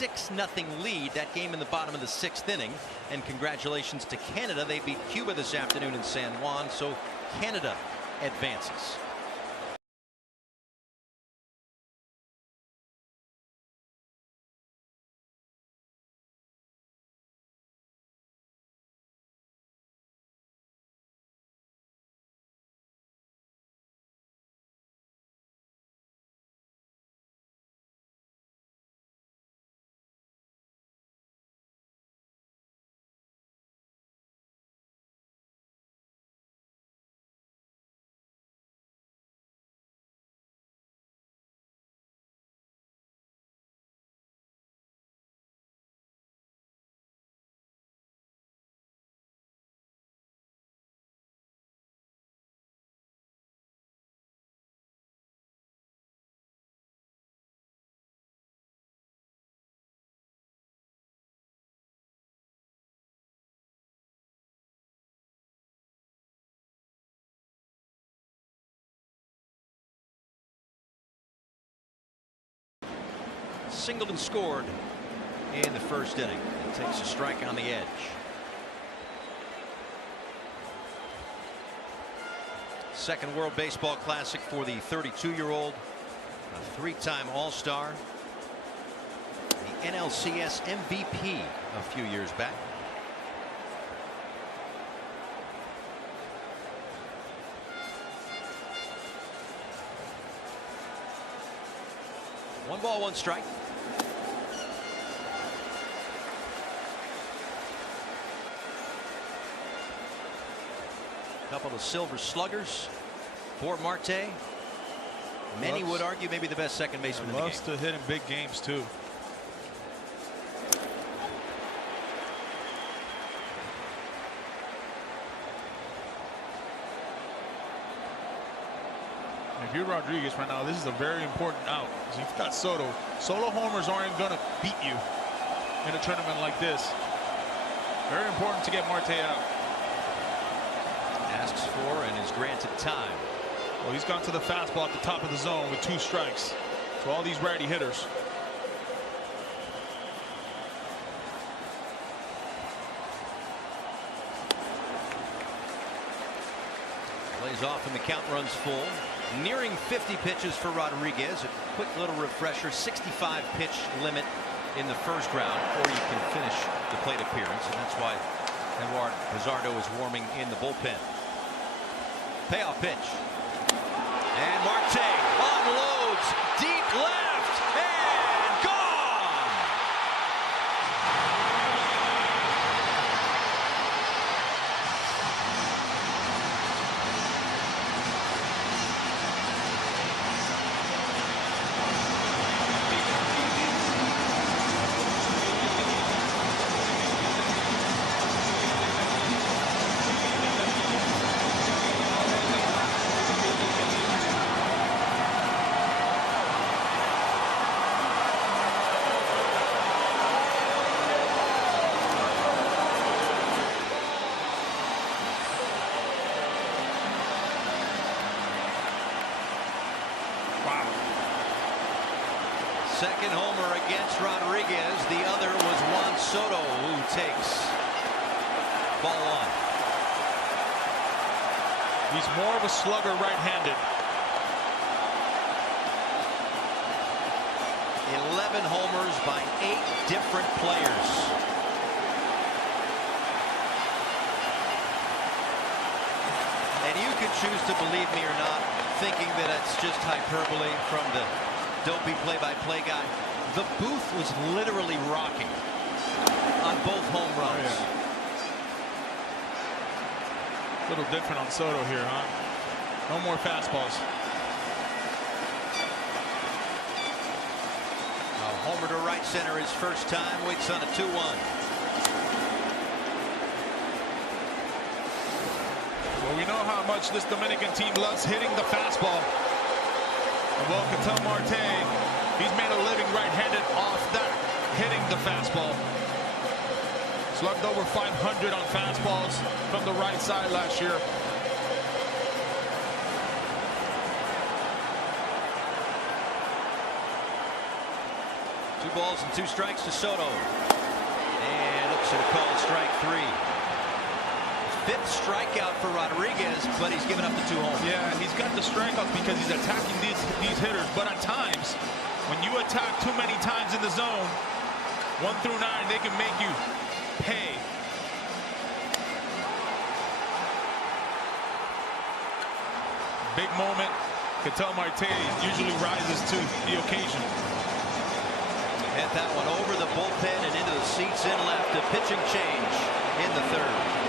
6-0 lead. That game in the bottom of the 6th inning. And congratulations to Canada. They beat Cuba this afternoon in San Juan. So Canada advances. Singled and scored in the 1st inning. It takes a strike on the edge. Second World Baseball Classic for the 32-year-old, a 3-time All-Star, the NLCS MVP a few years back. One ball, one strike. Couple of silver sluggers for Marte. Many would argue maybe the best second baseman in the game. Loves to hit in big games too. If you're Rodriguez right now, this is a very important out. You've got Soto. Solo homers aren't going to beat you in a tournament like this. Very important to get Marte out. Asks for and is granted time. Well, he's gone to the fastball at the top of the zone with 2 strikes. So all these righty hitters. Plays off and the count runs full. Nearing 50 pitches for Rodriguez. A quick little refresher. 65 pitch limit in the 1st round, or you can finish the plate appearance, and that's why Eduardo Pizarro is warming in the bullpen. Payoff pitch. And Marte unloads deep left and gone. Second homer against Rodriguez. The other was Juan Soto, who takes ball 1. He's more of a slugger right-handed. 11 homers by 8 different players. And you can choose to believe me or not, thinking that it's just hyperbole from the dopey play-by-play guy. The booth was literally rocking on both home runs. Oh, yeah. A little different on Soto here, huh? No more fastballs. Homer to right center his first time. Waits on a 2-1. Well, we know how much this Dominican team loves hitting the fastball. Well, Ketel Marte, he's made a living right-handed off that, hitting the fastball. Slugged over 500 on fastballs from the right side last year. 2 balls and 2 strikes to Soto. And looks at a call, strike 3. 5th strikeout for Rodriguez, but he's given up the 2 homers. Yeah, he's got the strikeouts because he's attacking these hitters. But at times, when you attack too many times in the zone, 1 through 9, they can make you pay. Big moment. Ketel Marte usually rises to the occasion. Hit that one over the bullpen and into the seats in left. A pitching change in the 3rd.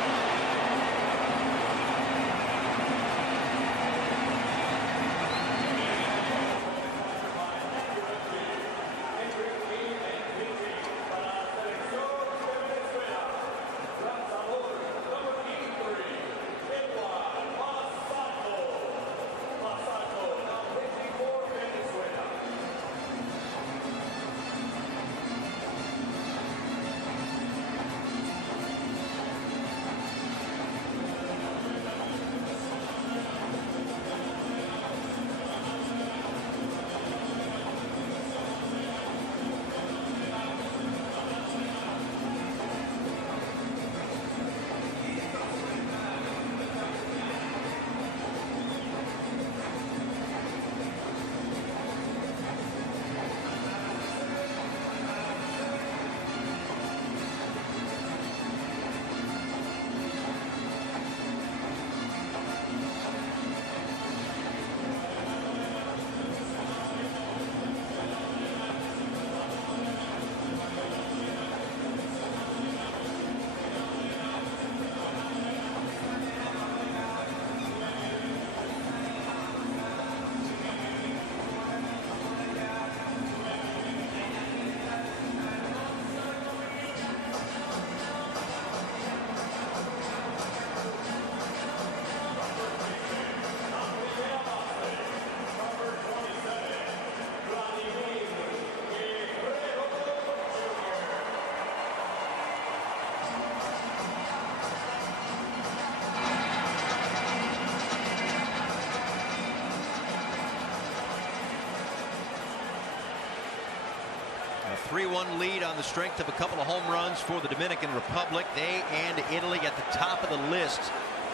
A 3-1 lead on the strength of a couple of home runs for the Dominican Republic. They and Italy at the top of the list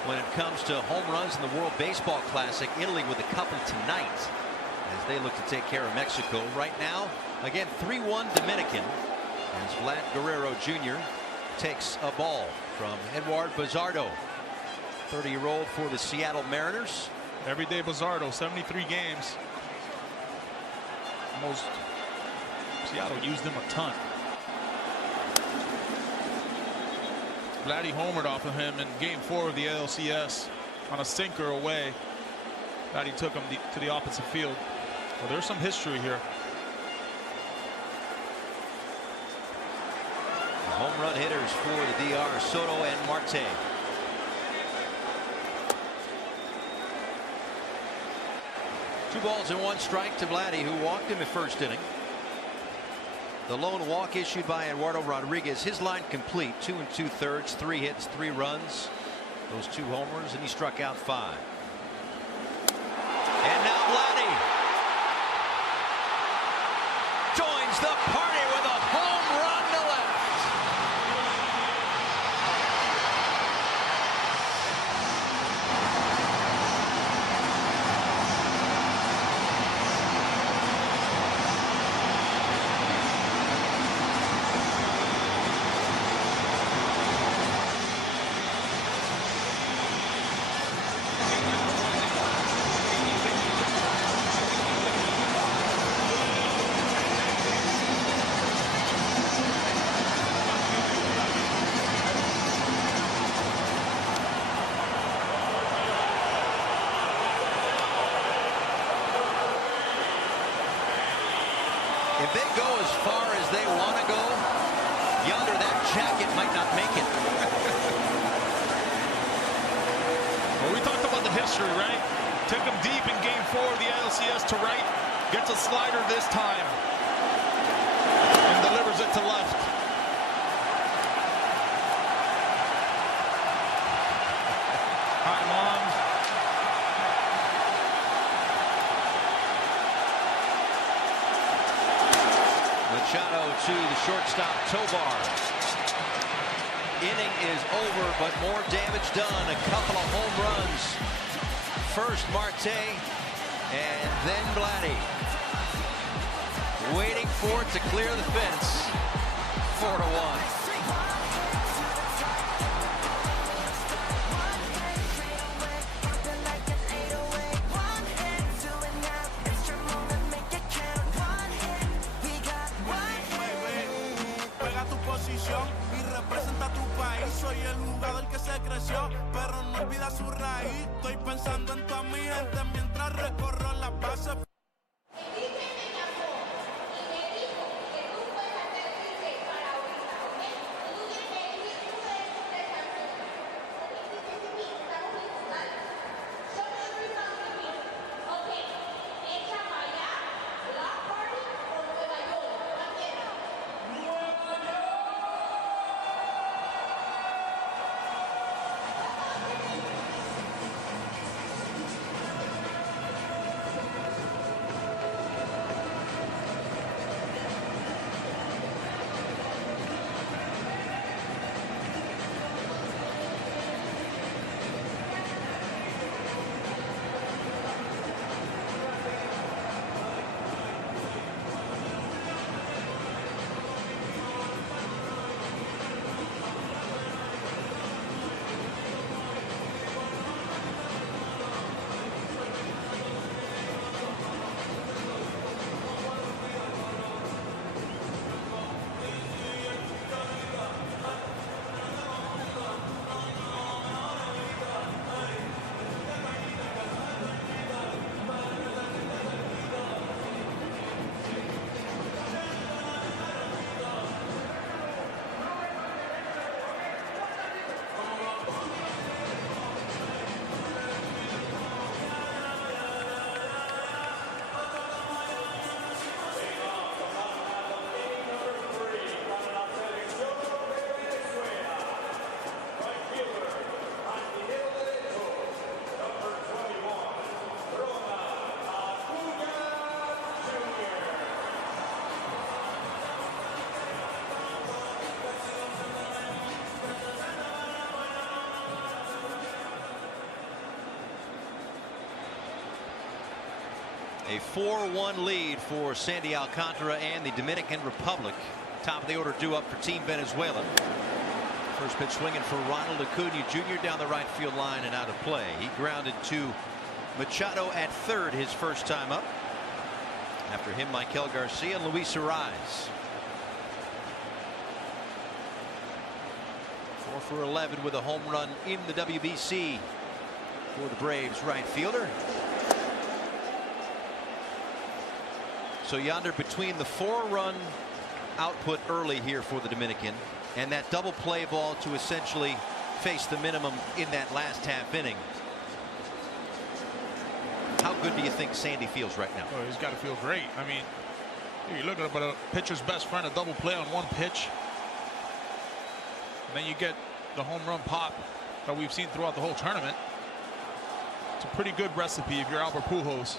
when it comes to home runs in the World Baseball Classic. Italy with a couple tonight as they look to take care of Mexico. Right now, again, 3-1 Dominican as Vlad Guerrero Jr. takes a ball from Edward Bazardo, 30-year-old for the Seattle Mariners. Everyday Bazardo, 73 games. Almost. Seattle used him a ton. Vladdy homered off of him in Game 4 of the ALCS on a sinker away. Vladdy took him to the opposite field. Well, there's some history here. The home run hitters for the DR, Soto and Marte. Two balls and 1 strike to Vladdy, who walked in the 1st inning. The lone walk issued by Eduardo Rodriguez. His line complete, 2 2/3, 3 hits, 3 runs, those 2 homers, and he struck out 5. And now Vladdy joins the party with a home run to left. If they go as far as they want to go, yonder, that jacket might not make it. Well, we talked about the history, right? Took him deep in Game 4 of the ALCS to right. Gets a slider this time. And delivers it to left. High long. Machado to the shortstop, Tobar. Inning is over, but more damage done. A couple of home runs. First Marte, and then Vladdy. Waiting for it to clear the fence. 4-1. Y representa tu país. Soy el jugador que se creció, pero no olvida su raíz. Estoy pensando en toda mi gente mientras recorro las bases. A 4-1 lead for Sandy Alcantara and the Dominican Republic. Top of the order due up for Team Venezuela. First pitch swinging for Ronald Acuna Jr. down the right field line and out of play. He grounded to Machado at third his first time up. After him, Michael Garcia and Luis Ariz. 4 for 11 with a home run in the WBC for the Braves right fielder. So yonder between the 4-run output early here for the Dominican and that double play ball to essentially face the minimum in that last half inning. How good do you think Sandy feels right now? Oh, he's got to feel great. I mean, you look at a pitcher's best friend, a double play on one pitch. And then you get the home run pop that we've seen throughout the whole tournament. It's a pretty good recipe if you're Albert Pujols.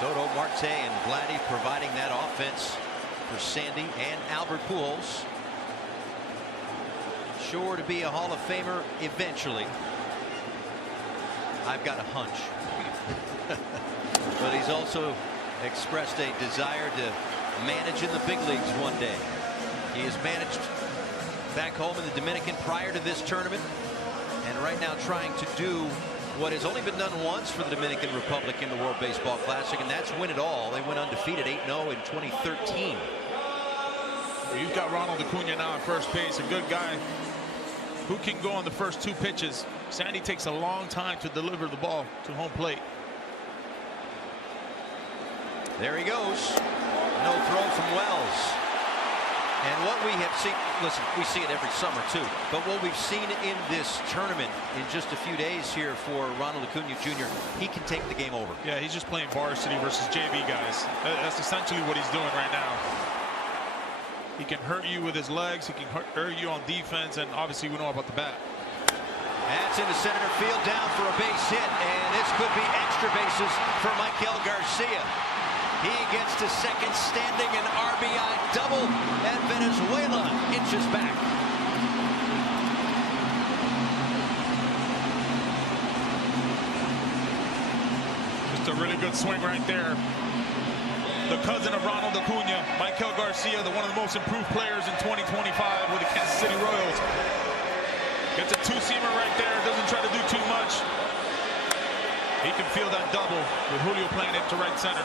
Soto, Marte, and Vladdy providing that offense for Sandy and Albert Pujols. Sure to be a Hall of Famer eventually. I've got a hunch. But he's also expressed a desire to manage in the big leagues one day. He has managed back home in the Dominican prior to this tournament, and right now trying to do what has only been done once for the Dominican Republic in the World Baseball Classic, and that's win it all. They went undefeated 8-0 in 2013. You've got Ronald Acuna now at first base, a good guy who can go on the first two pitches. Sandy takes a long time to deliver the ball to home plate. There he goes. No throw from Wells. And what we have seen, listen, we see it every summer too, but what we've seen in this tournament in just a few days here for Ronald Acuna Jr., he can take the game over. Yeah, he's just playing varsity versus JV guys. That's essentially what he's doing right now. He can hurt you with his legs, he can hurt you on defense, and obviously we know about the bat. That's into center field, down for a base hit, and this could be extra bases for Michael Garcia. He gets to second, standing an RBI double, and Venezuela inches back. Just a really good swing right there. The cousin of Ronald Acuna, Michael Garcia, one of the most improved players in 2025 with the Kansas City Royals. Gets a two-seamer right there, doesn't try to do too much. He can feel that double with Julio playing it to right center.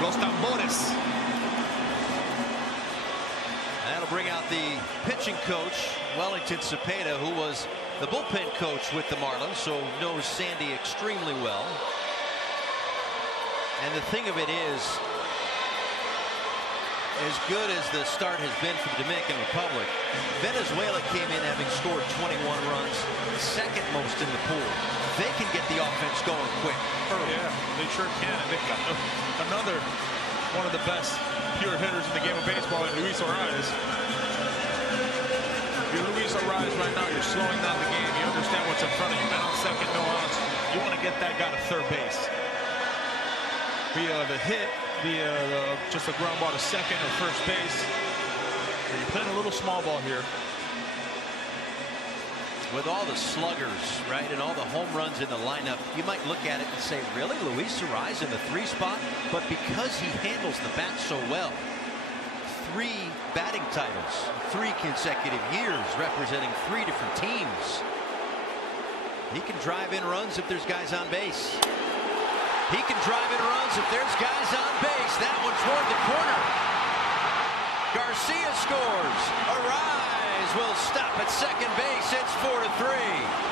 Los tambores. That'll bring out the pitching coach, Wellington Cepeda, who was the bullpen coach with the Marlins, so knows Sandy extremely well. And the thing of it is, as good as the start has been for the Dominican Republic, Venezuela came in having scored 21 runs, second most in the pool. They can get the offense going quick, early. Yeah, they sure can. And they've got another one of the best pure hitters in the game of baseball, in Luis Arraez. You're Luis Arraez right now, you're slowing down the game. You understand what's in front of you. Man on second, no outs. You want to get that guy to third base. Via the hit, via just a ground ball to second or first base. And you're playing a little small ball here. With all the sluggers, right, and all the home runs in the lineup, you might look at it and say, really, Luis Arraez in the 3 spot? But because he handles the bat so well, 3 batting titles, 3 consecutive years, representing 3 different teams. He can drive in runs if there's guys on base. He can drive in runs if there's guys on base. That one toward the corner. Garcia scores. Arraez will stop at second base. It's 4-3.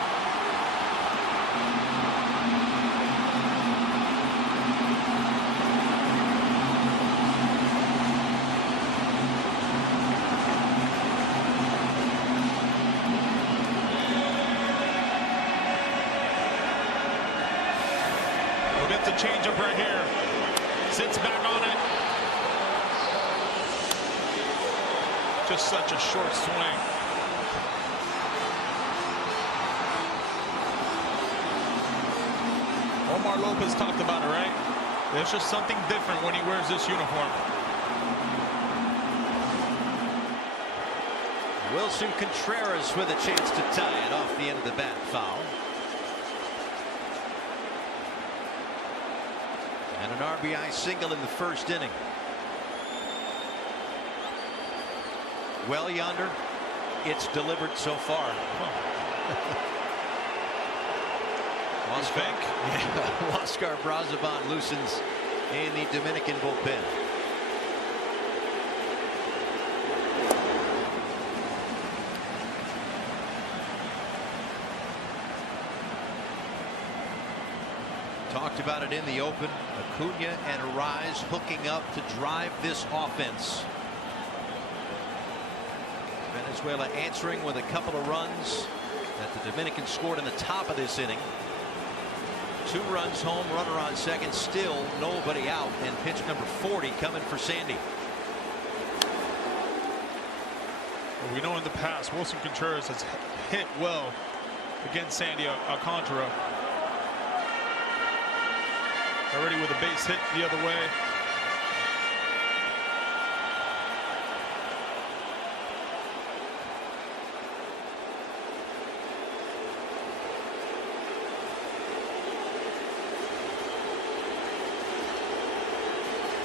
Gets a changeup right here. Sits back on it. Just such a short swing. Omar Lopez talked about it, right? There's just something different when he wears this uniform. Wilson Contreras with a chance to tie it off the end of the bat. Foul. And an RBI single in the first inning. Well yonder, it's delivered so far. Oscar Brazaban loosens in the Dominican bullpen. Talked about it in the open. Acuna and Arraez hooking up to drive this offense. Venezuela answering with a couple of runs that the Dominicans scored in the top of this inning. 2 runs home, runner on second, still nobody out, and pitch number 40 coming for Sandy. Well, we know in the past Wilson Contreras has hit well against Sandy Alcantara. Already with a base hit the other way.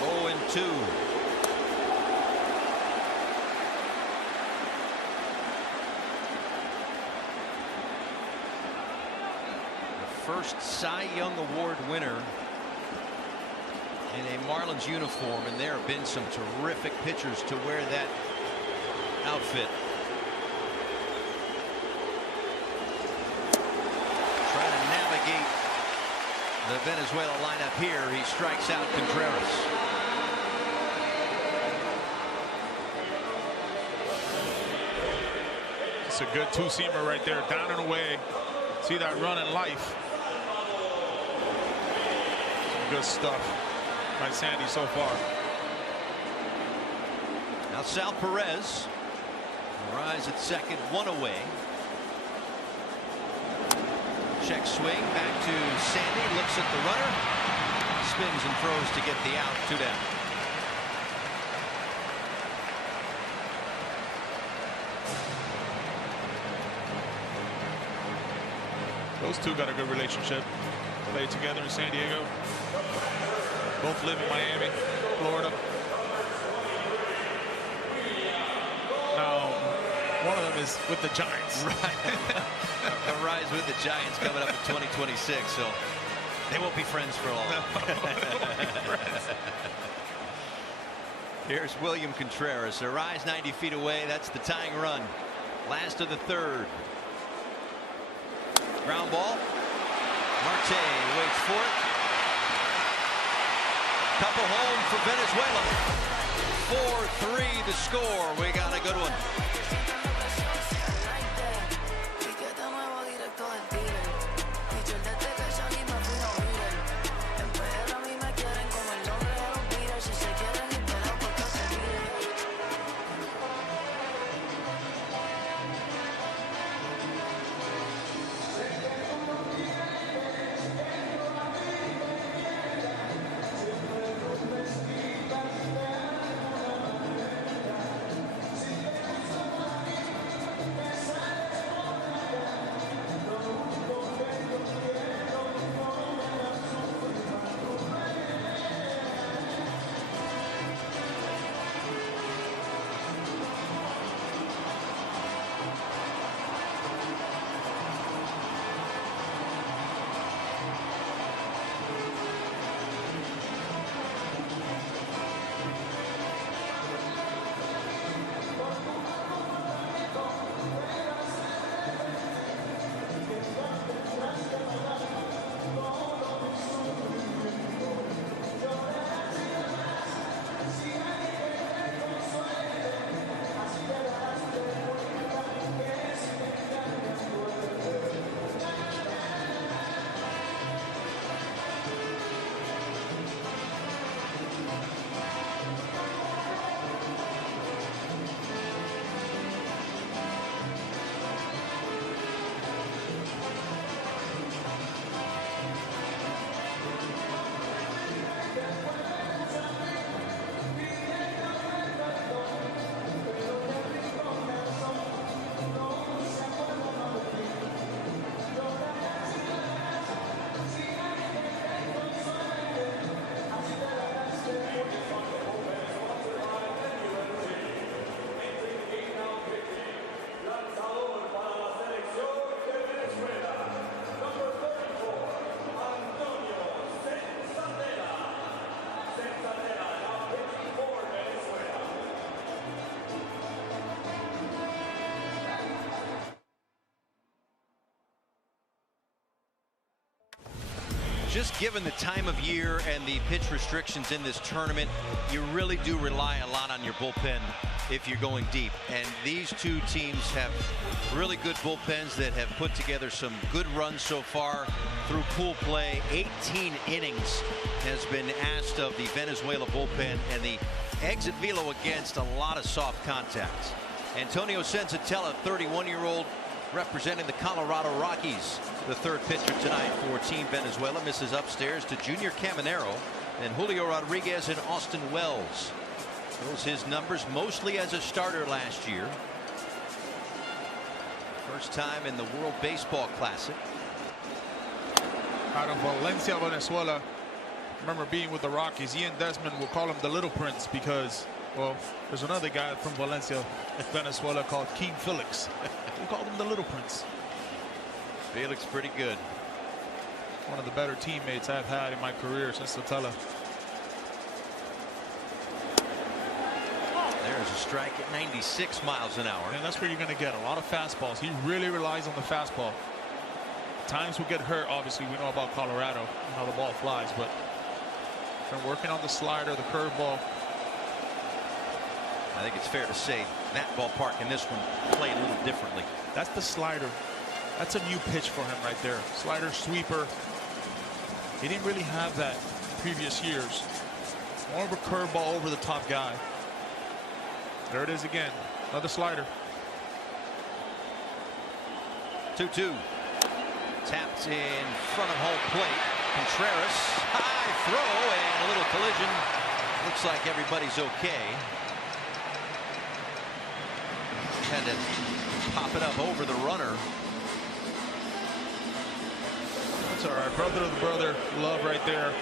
Oh, and 2. The first Cy Young Award winner in a Marlins uniform, and there have been some terrific pitchers to wear that outfit. Trying to navigate the Venezuela lineup here. He strikes out Contreras. It's a good 2-seamer right there, down and away. See that run in life. Some good stuff by Sandy so far. Now Sal Perez. Rise at second, 1 away. Check swing back to Sandy. Looks at the runner. Spins and throws to get the out. 2 down. Those two got a good relationship. Played together in San Diego. Both live in Miami, Florida. Now, one of them is with the Giants. Right. The rise with the Giants coming up in 2026, so they won't be friends for long. Here's William Contreras. A rise 90 feet away. That's the tying run. Last of the third. Ground ball. Marte waits for it. Couple home for Venezuela. 4-3 the score. We got a good one. Just given the time of year and the pitch restrictions in this tournament, you really do rely a lot on your bullpen if you're going deep. And these two teams have really good bullpens that have put together some good runs so far through pool play. 18 innings has been asked of the Venezuela bullpen, and the exit velo against a lot of soft contacts. Antonio Senzatella, 31-year-old, representing the Colorado Rockies, the third pitcher tonight for Team Venezuela, misses upstairs to Junior Caminero and Julio Rodriguez and Austin Wells. Those his numbers, mostly as a starter last year. First time in the World Baseball Classic. Out of Valencia, Venezuela. Remember being with the Rockies. Ian Desmond will call him the Little Prince because, well, there's another guy from Valencia, Venezuela, called King Felix. We called him the Little Prince. Felix pretty good. One of the better teammates I've had in my career since Sotella. There's a strike at 96 miles an hour. And that's where you're going to get a lot of fastballs. He really relies on the fastball. Times will get hurt. Obviously, we know about Colorado and how the ball flies, but been working on the slider, the curveball. I think it's fair to say that ballpark in this one played a little differently. That's the slider. That's a new pitch for him right there. Slider, sweeper. He didn't really have that previous years. More of a curveball over the top guy. There it is again. Another slider. 2-2. Tapped in front of home plate. Contreras, high throw and a little collision. Looks like everybody's okay. Had to pop it up over the runner. That's all right. Brother to the brother love right there.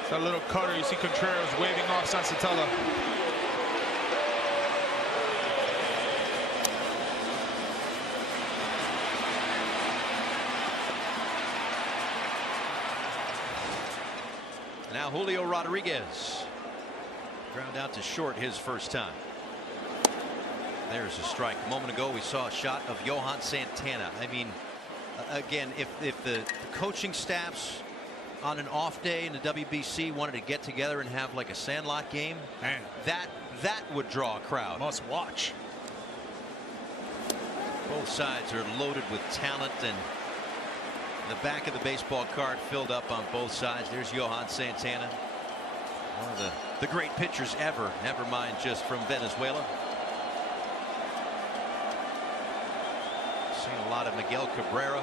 It's that little cutter. You see Contreras waving off Sensatella. Now Julio Rodriguez. Ground out to short his first time. There's a strike. A moment ago we saw a shot of Johan Santana. I mean, again, if the coaching staffs on an off day in the WBC wanted to get together and have like a sandlot game, man, that would draw a crowd. Must watch. Both sides are loaded with talent, and the back of the baseball card filled up on both sides. There's Johan Santana, one of the great pitchers ever, never mind just from Venezuela. Seen a lot of Miguel Cabrera.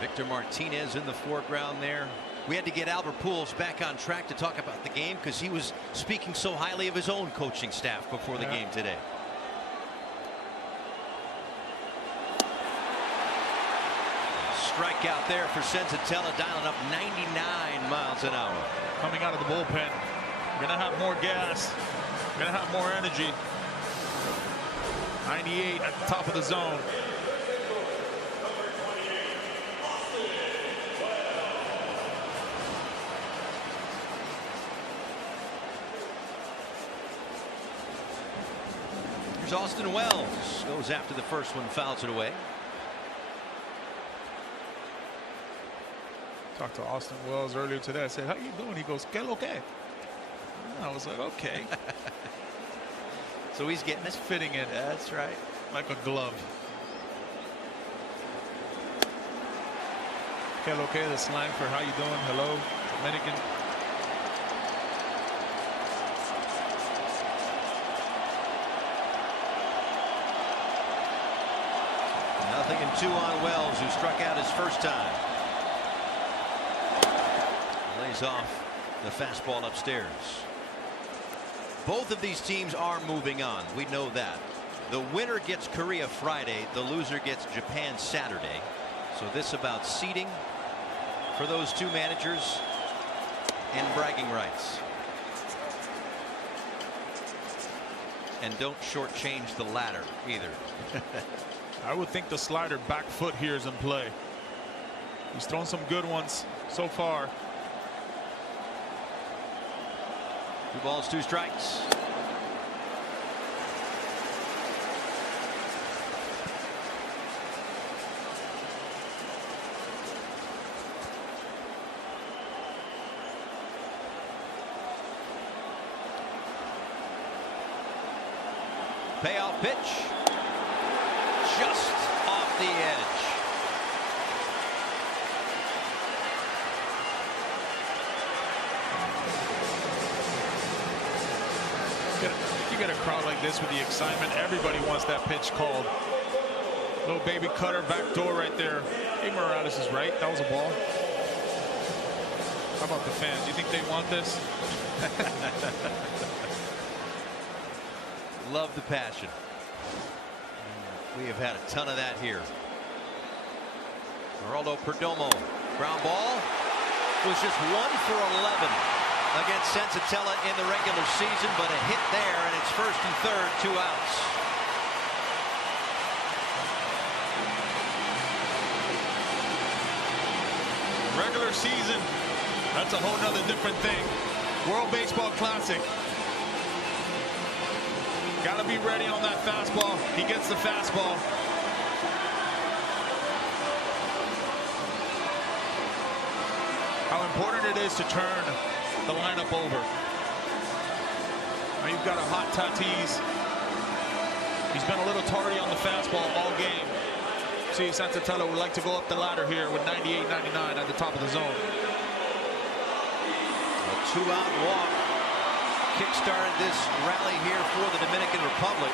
Victor Martinez in the foreground there. We had to get Albert Pujols back on track to talk about the game because he was speaking so highly of his own coaching staff before the game today. Strikeout there for Sensatella, dialing up 99 miles an hour. Coming out of the bullpen. You're gonna have more gas. You're gonna have more energy. 98 at the top of the zone. Here's Austin Wells. Goes after the first one, fouls it away. Talked to Austin Wells earlier today. I said, how you doing? He goes, que lo que? I was like, okay. So he's getting It's fitting in. That's right. Like a glove. Que lo que, the slang for how you doing? Hello, Dominican. Nothing and two on Wells, who struck out his first time. Lays off the fastball upstairs. Both of these teams are moving on. We know that. The winner gets Korea Friday. The loser gets Japan Saturday. So this about seeding for those two managers and bragging rights. And don't shortchange the latter either. I would think the slider back foot here is in play. He's thrown some good ones so far. 2 balls, 2 strikes. Payoff pitch. Just off the edge. You get a crowd like this with the excitement. Everybody wants that pitch called. Little baby cutter back door right there. Hey, Morales is right. That was a ball. How about the fans? You think they want this? Love the passion. We have had a ton of that here. Geraldo Perdomo, ground ball, was just 1 for 11 against Sensatella in the regular season, but a hit there, and it's first and third, 2 outs. Regular season, that's a whole nother different thing. World Baseball Classic. Got to be ready on that fastball. He gets the fastball. How important it is to turn the lineup over. Now you've got a hot Tatis. He's been a little tardy on the fastball all game. See, Sensatella would like to go up the ladder here with 98, 99 at the top of the zone. A 2-out walk kick-started this rally here for the Dominican Republic.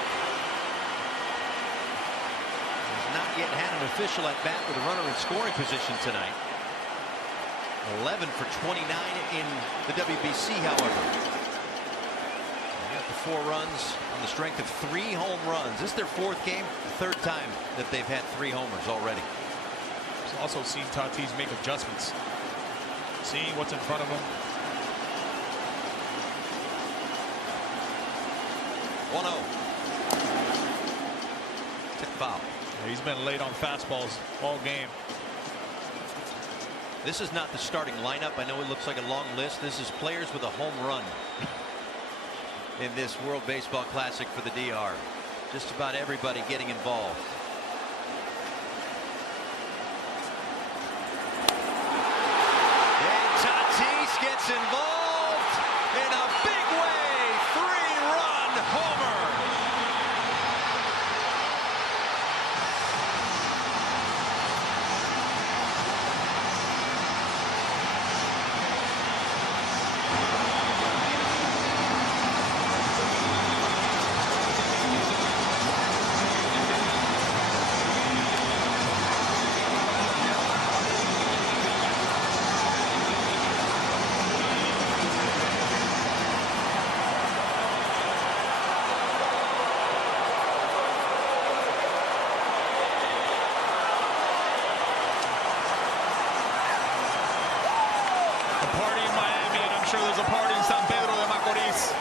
yet had an official at bat with a runner in scoring position tonight. 11 for 29 in the WBC, however. They got the 4 runs on the strength of 3 home runs. This is their 4th game, 3rd time that they've had 3 homers already. He's also seen Tatis make adjustments, seeing what's in front of him. 1-0. Took foul. He's been late on fastballs all game. This is not the starting lineup. I know it looks like a long list. This is players with a home run in this World Baseball Classic for the DR. Just about everybody getting involved. And Tatis gets involved in a big way. 3-run homer. There's a party in San Pedro de Macorís.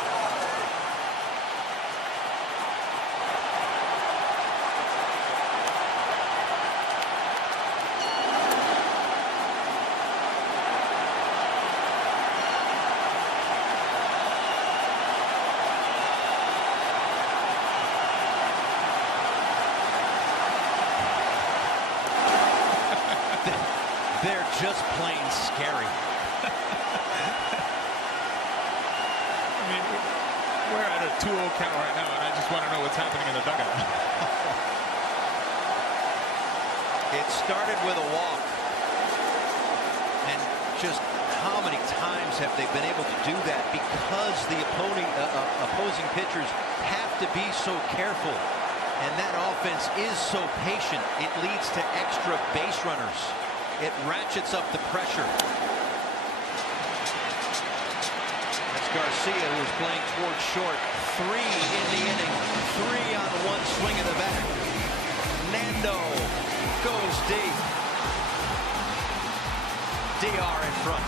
They're just plain scary. We're at a 2-0 count right now, and I just want to know what's happening in the dugout. It started with a walk, and just how many times have they been able to do that because the opposing pitchers have to be so careful, and that offense is so patient. It leads to extra base runners. It ratchets up the pressure. Garcia, who's playing towards short. 3 in the inning. 3 on 1 swing of the bat. Nando goes deep. DR in front.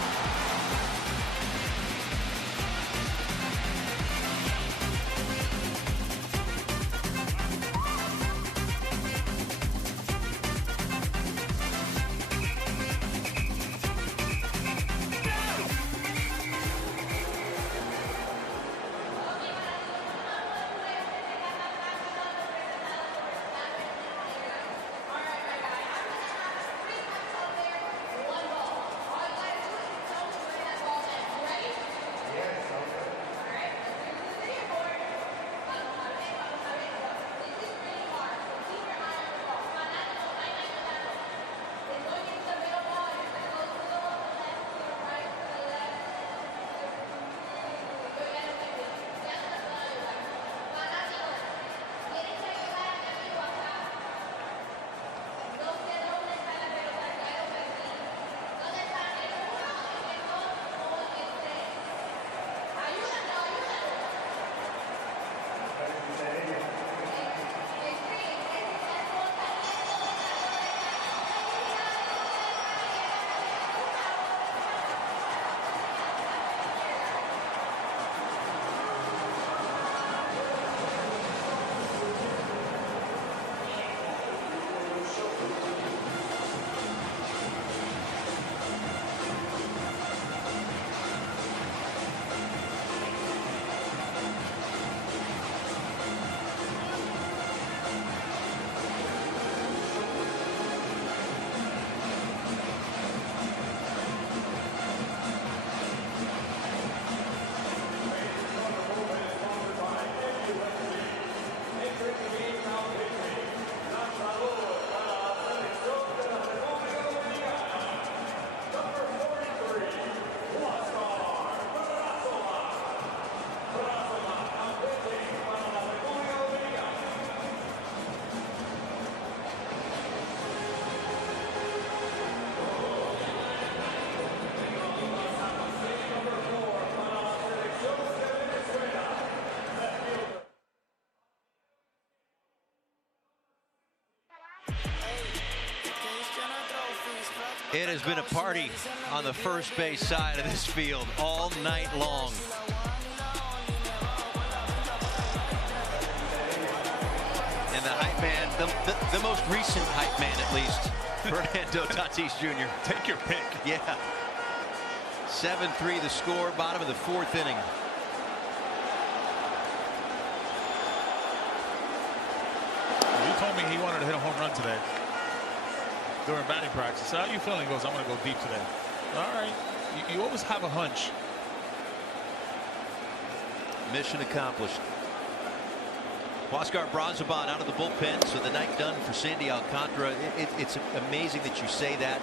It has been a party on the first base side of this field all night long. And the hype man, the most recent hype man at least, Fernando Tatis Jr. Take your pick. Yeah. 7-3 the score, bottom of the fourth inning. He told me he wanted to hit a home run today during batting practice. So how are you feeling? He goes, I'm going to go deep today. All right. You always have a hunch. Mission accomplished. Huáscar Brazoban out of the bullpen, so the night done for Sandy Alcantara. It's amazing that you say that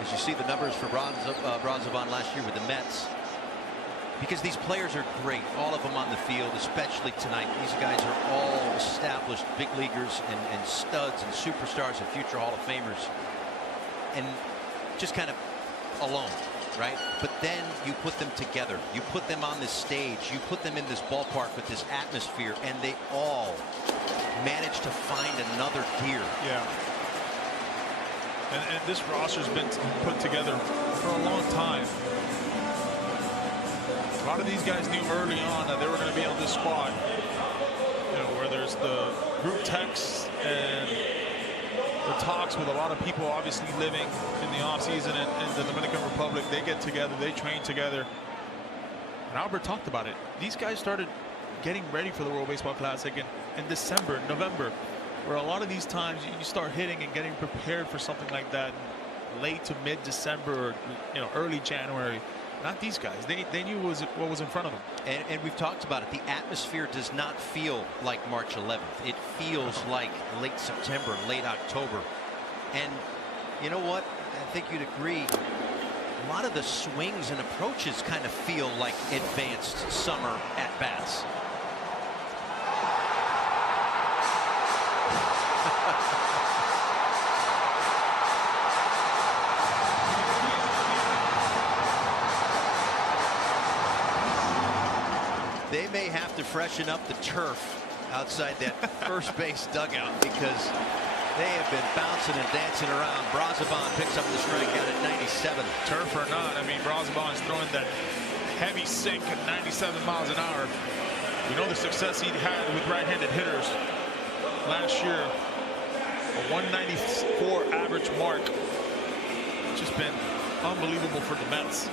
as you see the numbers for Brazoban last year with the Mets, because these players are great, all of them on the field, especially tonight. These guys are all established big leaguers and studs and superstars and future Hall of Famers, and just kind of alone, right? But then you put them together, you put them on this stage, you put them in this ballpark with this atmosphere, and they all manage to find another gear. Yeah. And this roster's been put together for a long time. A lot of these guys knew early on that they were going to be on this squad. You know, where there's the group texts and the talks with a lot of people obviously living in the offseason in the Dominican Republic. They get together, they train together. And Albert talked about it. These guys started getting ready for the World Baseball Classic in December, November, where a lot of these times you start hitting and getting prepared for something like that late to mid-December or early January. Not these guys. They knew what was in front of them. And we've talked about it. The atmosphere does not feel like March 11th. It feels like late September, late October. And you know what? I think you'd agree. A lot of the swings and approaches kind of feel like advanced summer at-bats. They may have to freshen up the turf outside that first base dugout, because they have been bouncing and dancing around. Brazoban picks up the strikeout at 97. Turf or not, I mean, Brazoban's throwing that heavy sink at 97 miles an hour. You know the success he had with right-handed hitters last year. A 194 average mark. It's just been unbelievable for the Mets.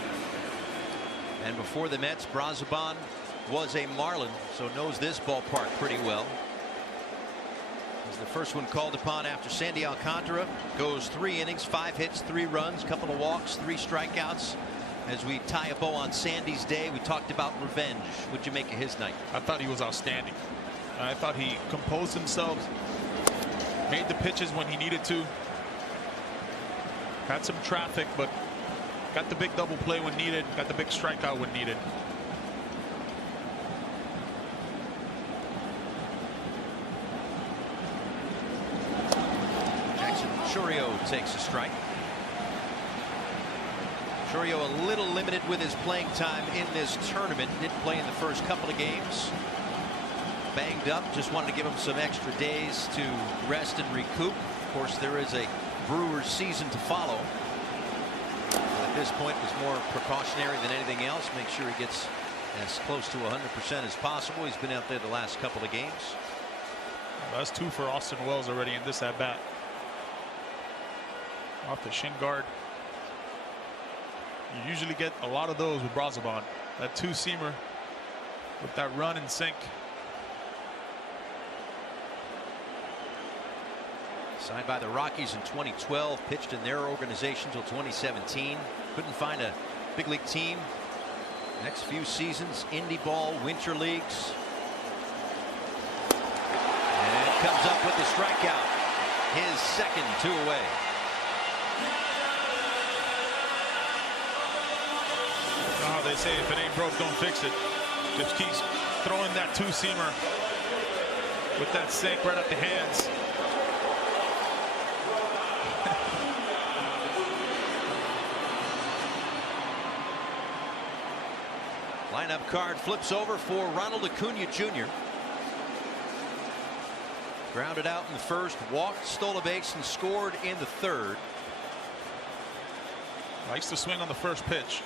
And before the Mets, Brazoban was a Marlin, so knows this ballpark pretty well. He's the first one called upon after Sandy Alcantara. Goes 3 innings, 5 hits, 3 runs, couple of walks, 3 strikeouts. As we tie a bow on Sandy's day, we talked about revenge. What'd you make of his night? I thought he was outstanding. I thought he composed himself, made the pitches when he needed to. Had some traffic, but got the big double play when needed, got the big strikeout when needed. Chourio takes a strike. Chourio a little limited with his playing time in this tournament. Didn't play in the first couple of games. Banged up. Just wanted to give him some extra days to rest and recoup. Of course, there is a Brewers season to follow. But at this point, it was more precautionary than anything else. Make sure he gets as close to 100% as possible. He's been out there the last couple of games. Well, that's 2 for Austin Wells already in this at-bat. Off the shin guard. You usually get a lot of those with Brazoban. That 2-seamer with that run and sink. Signed by the Rockies in 2012, pitched in their organization until 2017. Couldn't find a big league team. Next few seasons, indie ball, winter leagues. And comes up with the strikeout. His second 2 away. They say if it ain't broke, don't fix it. Just keeps throwing that 2-seamer with that sink right up the hands. Lineup card flips over for Ronald Acuna Jr. Grounded out in the first, walked, stole a base, and scored in the third. Likes to swing on the first pitch.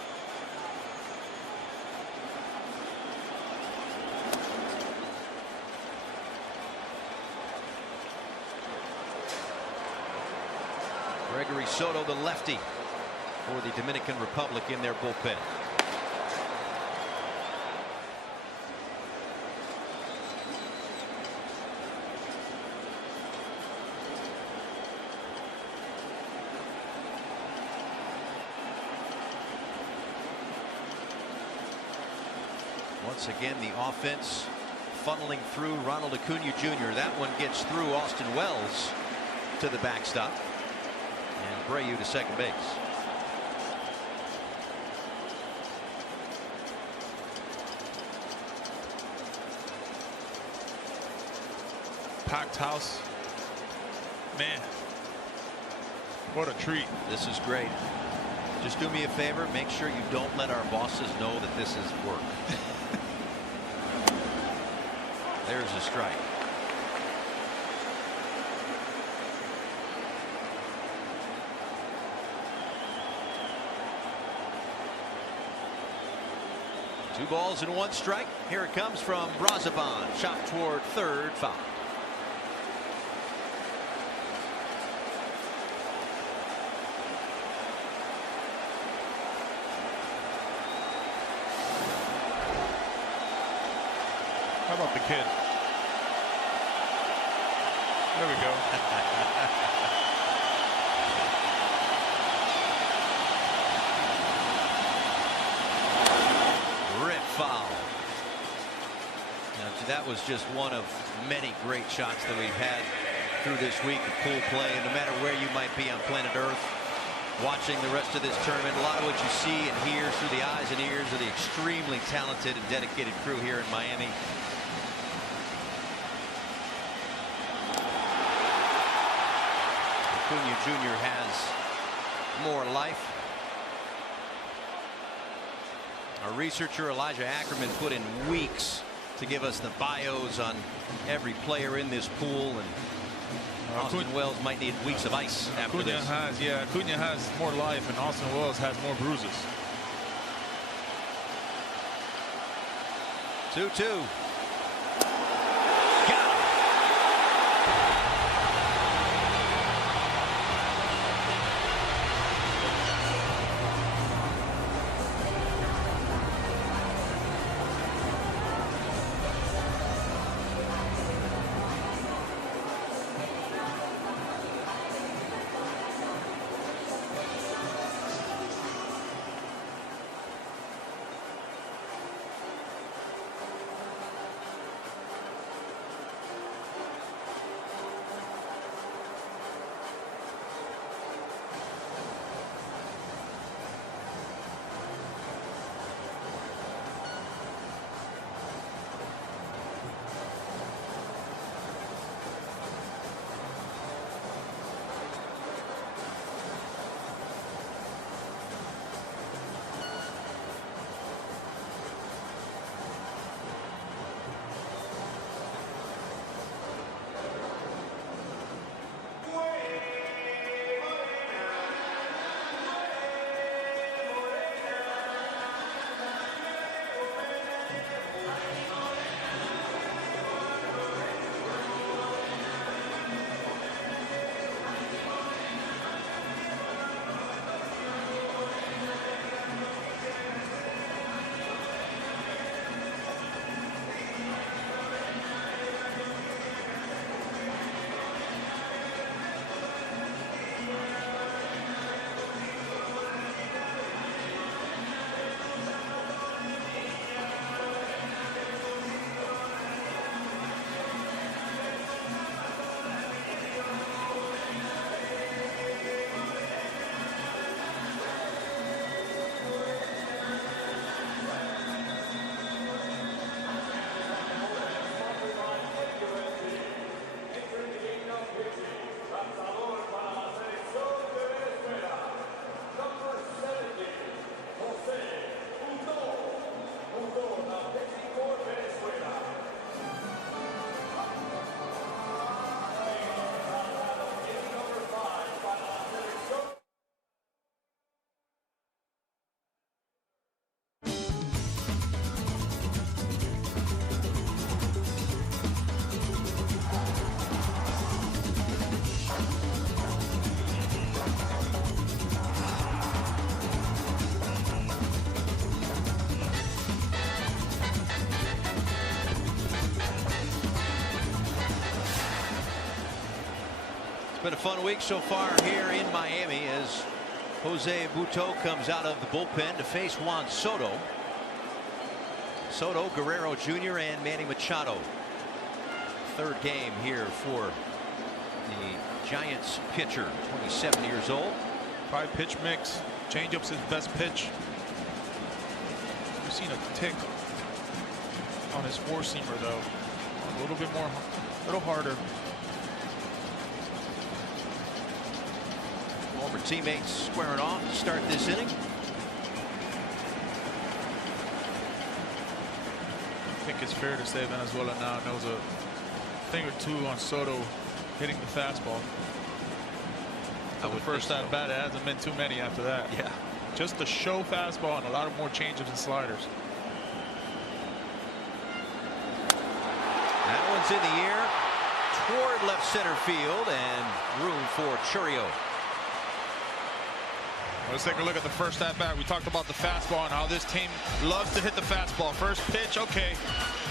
Gregory Soto, the lefty for the Dominican Republic in their bullpen. Once again, the offense funneling through Ronald Acuna Jr. That one gets through Austin Wells to the backstop. And Abreu to second base. Packed house. Man, what a treat. This is great. Just do me a favor, make sure you don't let our bosses know that this is work. There's a strike. Two balls and one strike. Here it comes from Brazaban. Shot toward third, foul. How about the kid? There we go. Rip foul. Now, that was just one of many great shots that we've had through this week of pool play. And no matter where you might be on planet Earth, watching the rest of this tournament, a lot of what you see and hear through the eyes and ears of the extremely talented and dedicated crew here in Miami. Acuna Jr. has more life. Our researcher Elijah Ackerman put in weeks to give us the bios on every player in this pool, and Austin Wells might need weeks of ice after Acuna this. Acuna has more life, and Austin Wells has more bruises. 2-2. Been a fun week so far here in Miami as Jose Butto comes out of the bullpen to face Juan Soto. Soto, Guerrero Jr. and Manny Machado. Third game here for the Giants pitcher, 27 years old. 5-pitch mix. Changeup's his best pitch. We've seen a tick on his four-seamer though. A little bit more, a little harder. Former teammates squaring off to start this inning. I think it's fair to say Venezuela now knows a thing or two on Soto hitting the fastball. For the first at bat, it hasn't been too many after that. Yeah. Just the show fastball and a lot of more changes and sliders. That one's in the air toward left center field and room for Churio. Let's take a look at the first at bat. We talked about the fastball and how this team loves to hit the fastball. First pitch, okay.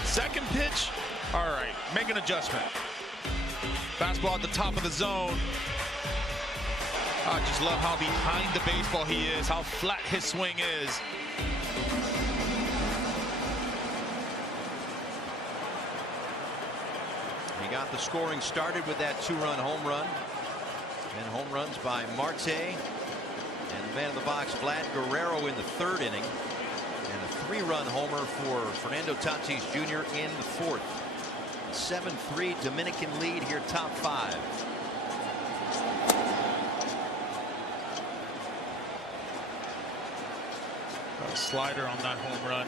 Second pitch, all right. Make an adjustment. Fastball at the top of the zone. I just love how behind the baseball he is, how flat his swing is. He got the scoring started with that 2-run home run. And home runs by Marte. And the man in the box, Vlad Guerrero, in the third inning. And a 3-run homer for Fernando Tatis Jr. in the fourth. 7-3 Dominican lead here, top 5. Got a slider on that home run.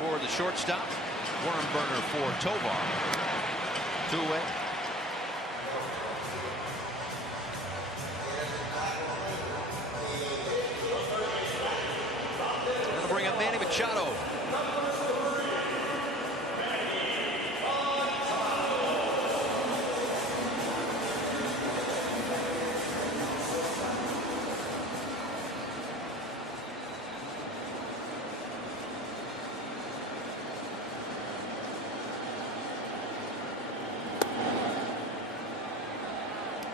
For the shortstop, worm burner for Tovar. 2 away. Gonna bring up Manny Machado.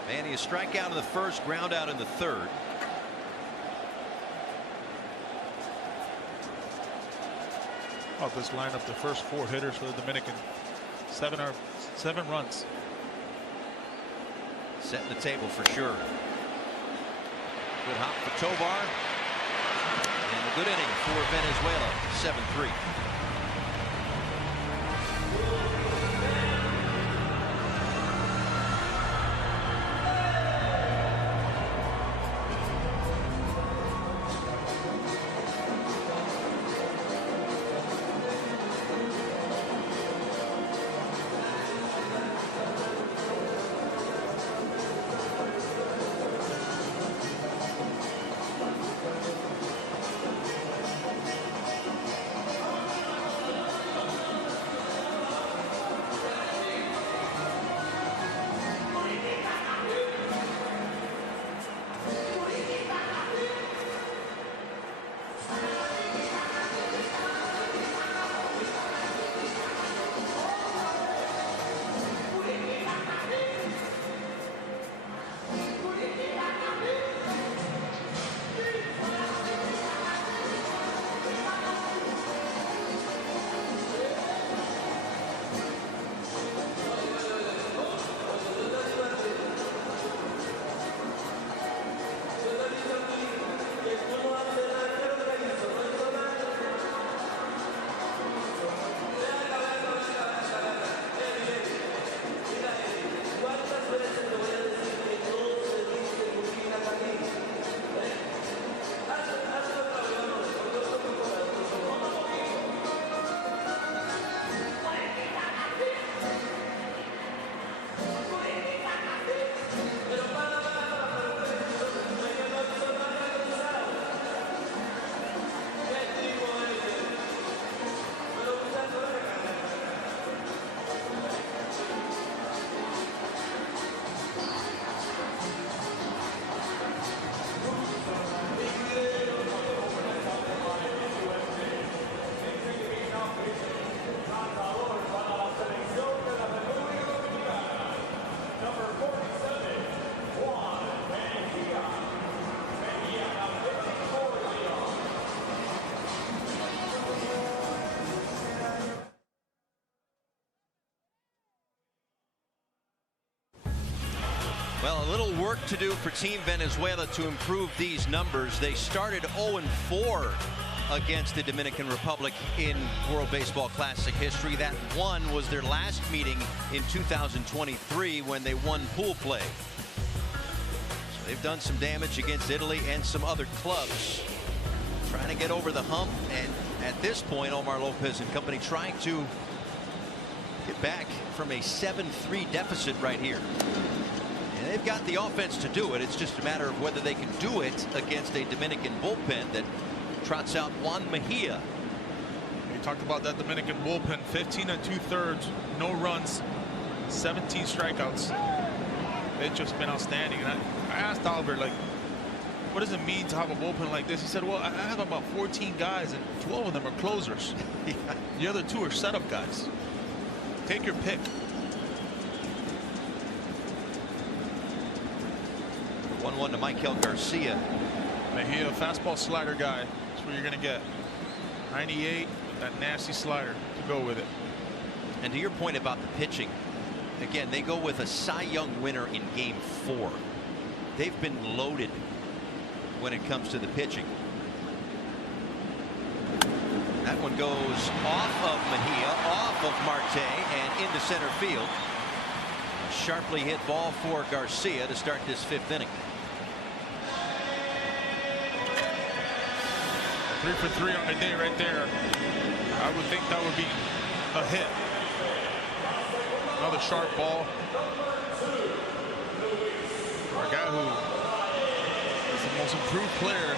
Manny, a strikeout in the first, ground out in the third. Of this lineup, the first 4 hitters for the Dominican, 7 runs. Setting the table for sure. Good hop for Tovar. And a good inning for Venezuela. 7-3. Well, a little work to do for Team Venezuela to improve these numbers. They started 0-4 against the Dominican Republic in World Baseball Classic history. That one was their last meeting in 2023 when they won pool play. So they've done some damage against Italy and some other clubs, trying to get over the hump. And at this point, Omar Lopez and company trying to get back from a 7-3 deficit right here. And they've got the offense to do it. It's just a matter of whether they can do it against a Dominican bullpen that trots out Juan Mejia. We talked about that Dominican bullpen. 15 2/3, no runs, 17 strikeouts. They've just been outstanding. And I asked Albert, like, what does it mean to have a bullpen like this? He said, well, I have about 14 guys and 12 of them are closers. Yeah. The other 2 are setup guys. Take your pick. 1-1 to Michael Garcia. Mejia, fastball slider guy. That's what you're going to get. 98, that nasty slider to go with it. And to your point about the pitching, again, they go with a Cy Young winner in Game 4. They've been loaded when it comes to the pitching. That one goes off of Mejia, off of Marte, and into center field. A sharply hit ball for Garcia to start this 5th inning. 3 for 3 on the day right there. I would think that would be a hit. Another sharp ball. For a guy who is the most improved player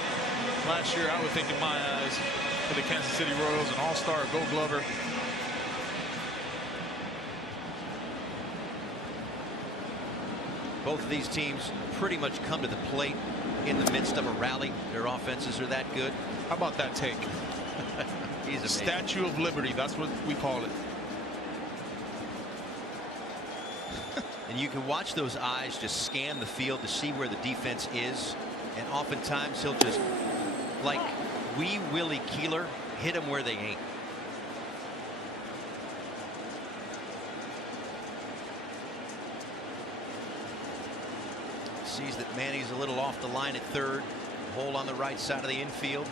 last year, I would think, in my eyes, for the Kansas City Royals, an all-star, Gold Glover. Both of these teams pretty much come to the plate in the midst of a rally. Their offenses are that good. How about that take? He's amazing. Statue of Liberty, that's what we call it. And you can watch those eyes just scan the field to see where the defense is. And oftentimes he'll just, like wee Willie Keeler, hit them where they ain't. Sees that Manny's a little off the line at third. Hole on the right side of the infield.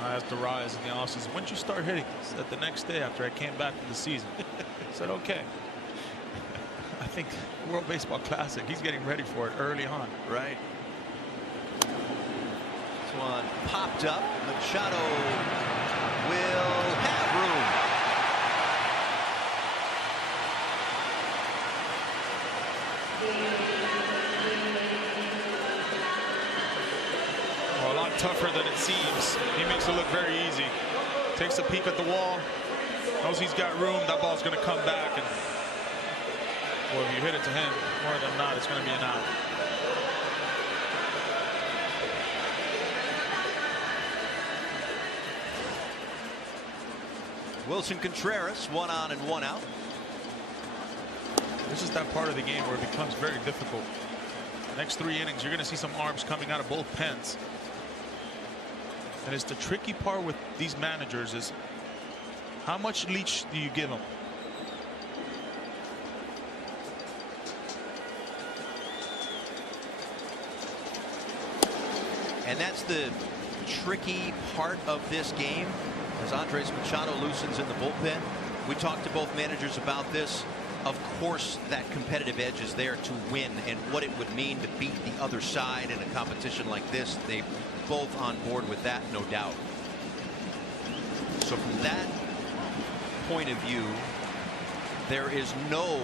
I asked Rise in the offseason, when did you start hitting? He said the next day after I came back from the season. I said, okay. I think World Baseball Classic, he's getting ready for it early on. Right. This one popped up. Machado will have room. Well, a lot tougher than it seems. He makes it look very easy. Takes a peek at the wall. Knows he's got room. That ball's going to come back. And well, if you hit it to him, more than not, it's going to be an out. Wilson Contreras, 1 on and 1 out. This is that part of the game where it becomes very difficult. Next 3 innings, you're going to see some arms coming out of both pens. And it's the tricky part with these managers is how much leash do you give them? And that's the tricky part of this game. As Andres Machado loosens in the bullpen, we talked to both managers about this. Of course, that competitive edge is there to win, and what it would mean to beat the other side in a competition like this. They both on board with that, no doubt. So from that point of view, there is no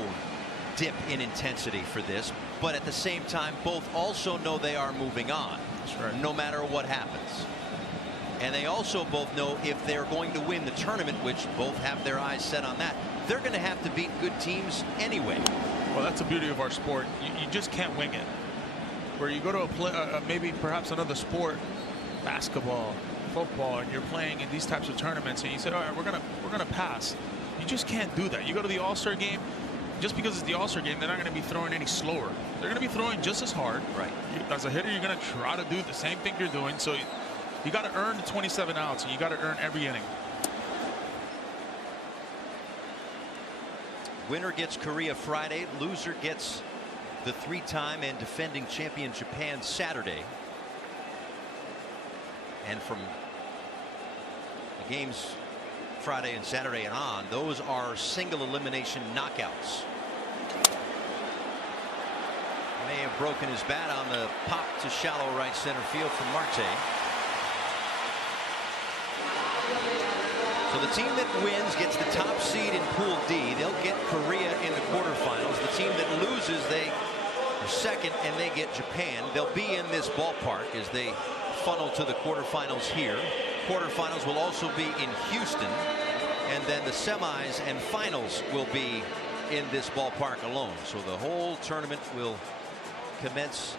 dip in intensity for this, but at the same time, both also know they are moving on. That's right. No matter what happens. And they also both know if they're going to win the tournament, which both have their eyes set on that, they're going to have to beat good teams anyway. Well, that's the beauty of our sport. You just can't wing it. Where you go to a play, maybe perhaps another sport, basketball, football, and you're playing in these types of tournaments, and you say, all right, we're gonna pass. You just can't do that. You go to the All-Star game, just because it's the All-Star game, they're not going to be throwing any slower. They're going to be throwing just as hard. Right. As a hitter, you're going to try to do the same thing you're doing. So You got to earn the 27 outs, and you got to earn every inning. Winner gets Korea Friday. Loser gets the 3-time and defending champion Japan Saturday. And from the games Friday and Saturday and on, those are single elimination knockouts. May have broken his bat on the pop to shallow right center field from Marte. So the team that wins gets the top seed in Pool D. They'll get Korea in the quarterfinals. The team that loses, they are second and they get Japan. They'll be in this ballpark as they funnel to the quarterfinals here. Quarterfinals will also be in Houston, and then the semis and finals will be in this ballpark alone. So the whole tournament will commence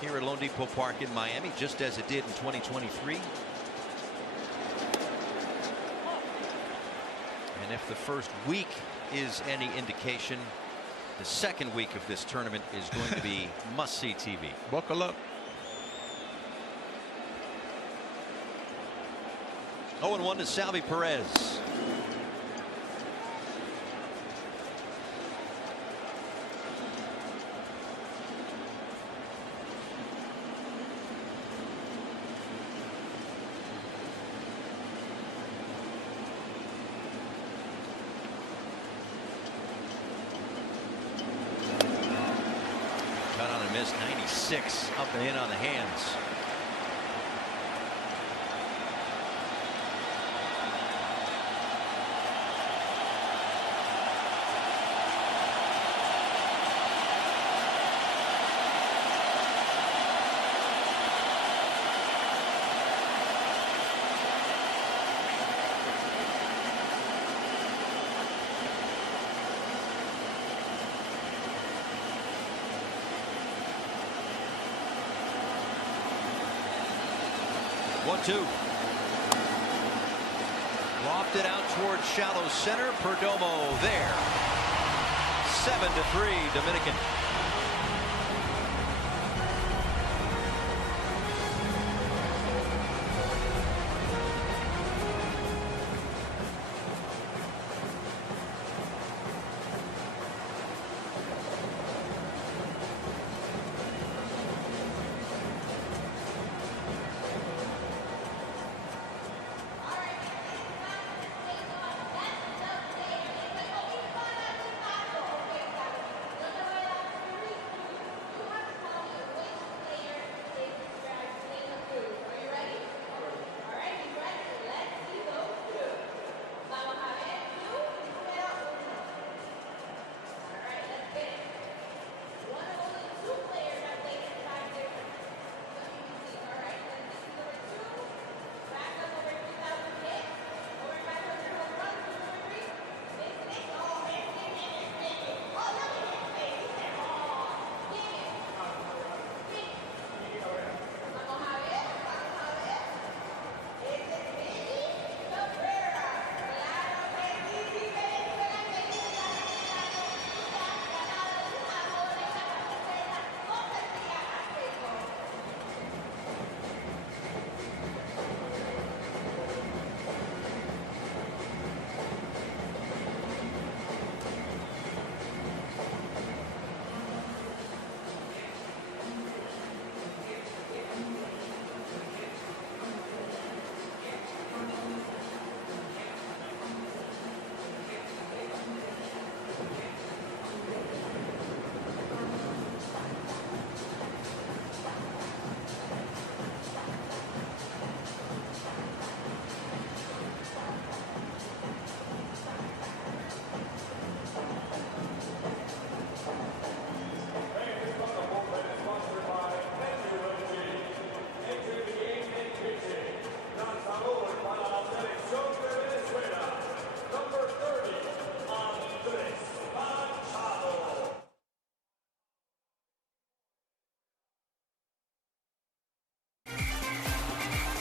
here at Lone Depot Park in Miami, just as it did in 2023. And if the first week is any indication, the second week of this tournament is going to be must-see TV. Buckle up. 0-1 to Salvi Perez. Cut on and missed. 96 up and in on the hands. One-two. Lofted out towards shallow center. Perdomo there. 7-3 Dominican.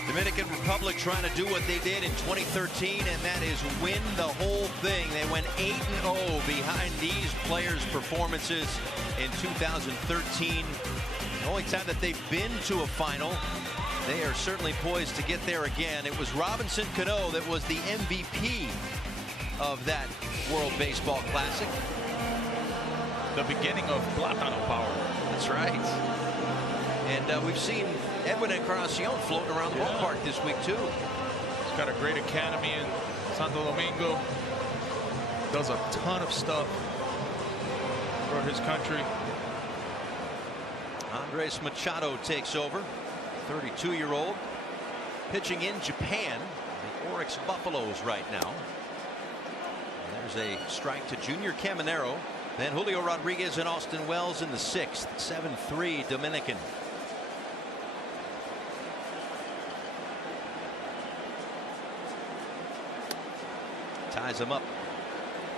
Dominican Republic trying to do what they did in 2013, and that is win the whole thing. They went 8-0 behind these players' performances in 2013. The only time that they've been to a final They are certainly poised to get there again. It was Robinson Cano that was the MVP of that World Baseball Classic. The beginning of Platano power. That's right. And we've seen Edwin Encarnacion floating around the ballpark this week too. He's got a great academy in Santo Domingo. Does a ton of stuff for his country. Andres Machado takes over. 32-year-old pitching in Japan, the Oryx Buffaloes right now. And there's a strike to Junior Caminero. Then Julio Rodriguez and Austin Wells in the 6th. 7-3 Dominican. Ties him up.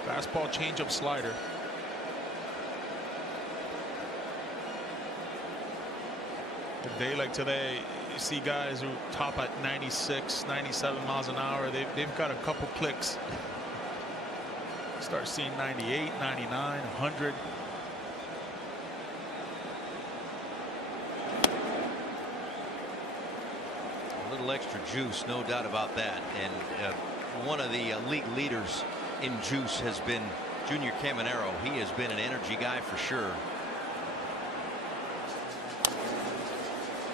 Fastball, changeup, slider. A day like today, you see guys who top at 96, 97 miles an hour. They've got a couple clicks. Start seeing 98, 99, 100. A little extra juice, no doubt about that. And one of the league leaders in juice has been Junior Caminero. He has been an energy guy for sure.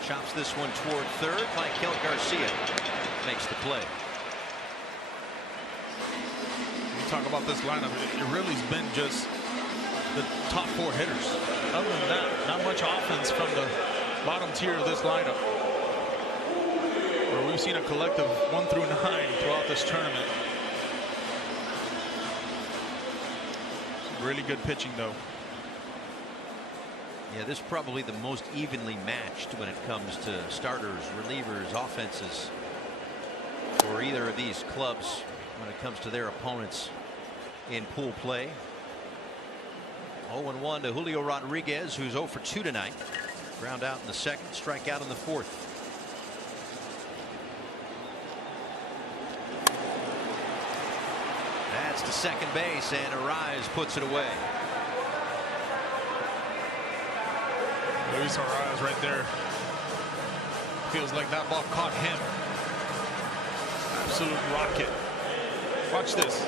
Chops this one toward third. Michael Garcia makes the play. You talk about this lineup, it really has been just the top 4 hitters. Other than that, not much offense from the bottom tier of this lineup. Where we've seen a collective 1 through 9 throughout this tournament. Really good pitching though. Yeah, this is probably the most evenly matched when it comes to starters, relievers, offenses for either of these clubs when it comes to their opponents in pool play. 0-1 to Julio Rodriguez, who's 0 for 2 tonight. Ground out in the 2nd, strikeout in the 4th. That's to second base, and Arise puts it away. Luis Arise right there. Feels like that ball caught him. Absolute rocket. Watch this.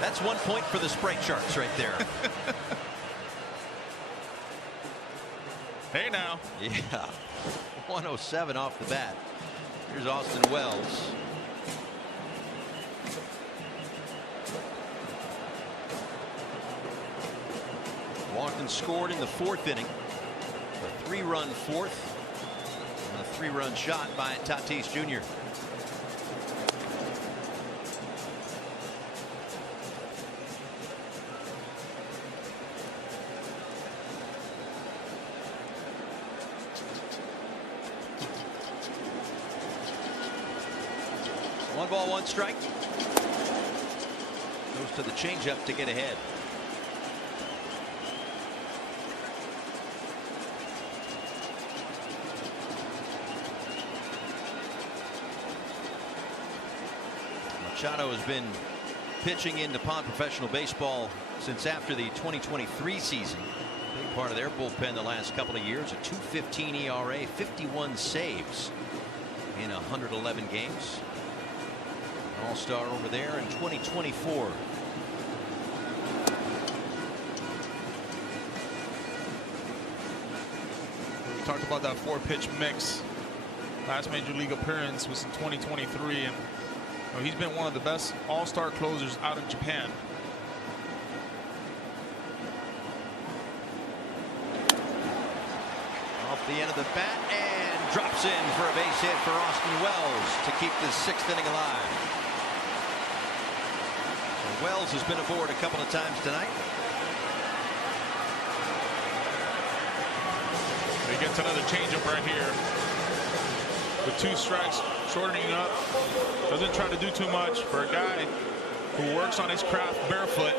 That's 1 point for the sprite charts right there. Hey now. Yeah. 107 off the bat. Here's Austin Wells. Walked and scored in the 4th inning. A 3-run 4th. And a 3-run shot by Tatis Jr. One ball, one strike. Goes to the changeup to get ahead. Machado has been pitching in Nippon professional baseball since after the 2023 season. Big part of their bullpen the last couple of years. A 2.15 ERA, 51 saves in 111 games. All-star over there in 2024. We talked about that 4-pitch mix. Last major league appearance was in 2023, and he's been one of the best all-star closers out of Japan. Off the end of the bat and drops in for a base hit for Austin Wells to keep the 6th inning alive. So Wells has been aboard a couple of times tonight. He gets another changeup right here. With 2 strikes, shortening up. Doesn't try to do too much for a guy who works on his craft barefoot.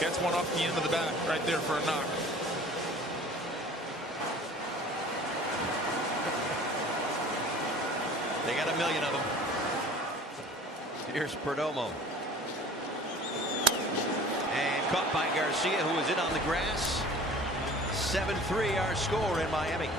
Gets one off the end of the bat right there for a knock. They got a million of them. Here's Perdomo. And caught by Garcia, who was in on the grass. 7-3 our score in Miami.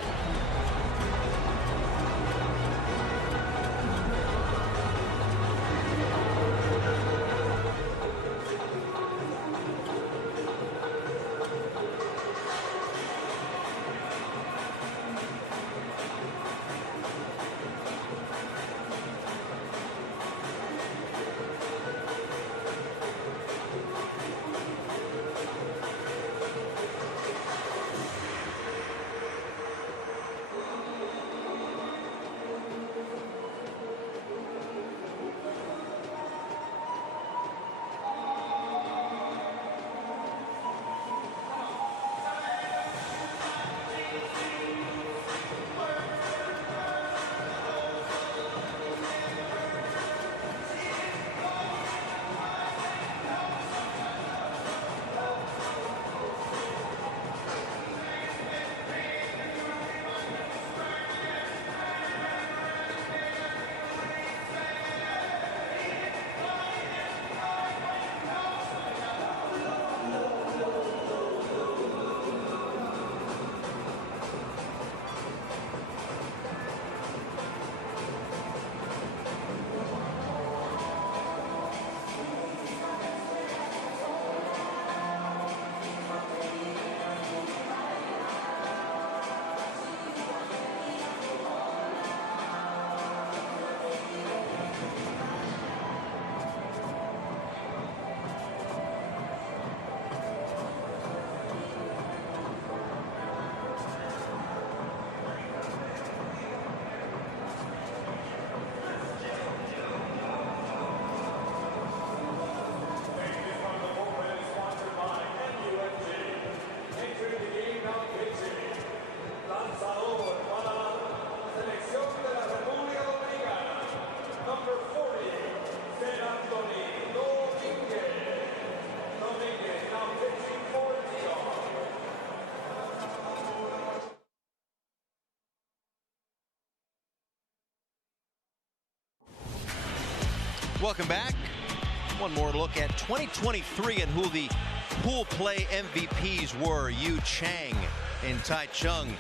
Welcome back. One more look at 2023 and who the pool play MVPs were. Yu Chang and Tai Chung.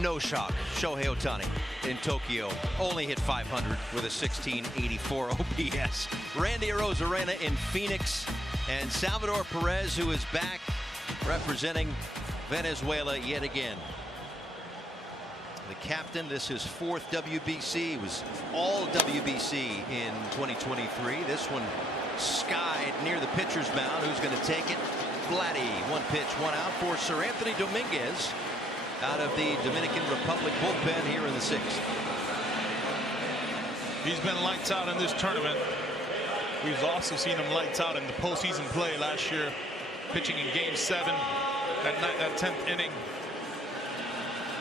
No shock. Shohei Ohtani in Tokyo only hit 500 with a 1684 OPS. Randy Arozarena in Phoenix, and Salvador Perez, who is back representing Venezuela yet again. The captain, this is 4th WBC. It was all WBC in 2023. This one skied near the pitcher's mound. Who's going to take it? Vladdy. 1 pitch, 1 out for Sir Anthony Dominguez out of the Dominican Republic bullpen here in the 6th. He's been lights out in this tournament. We've also seen him lights out in the postseason play last year, pitching in Game 7, that 10th inning.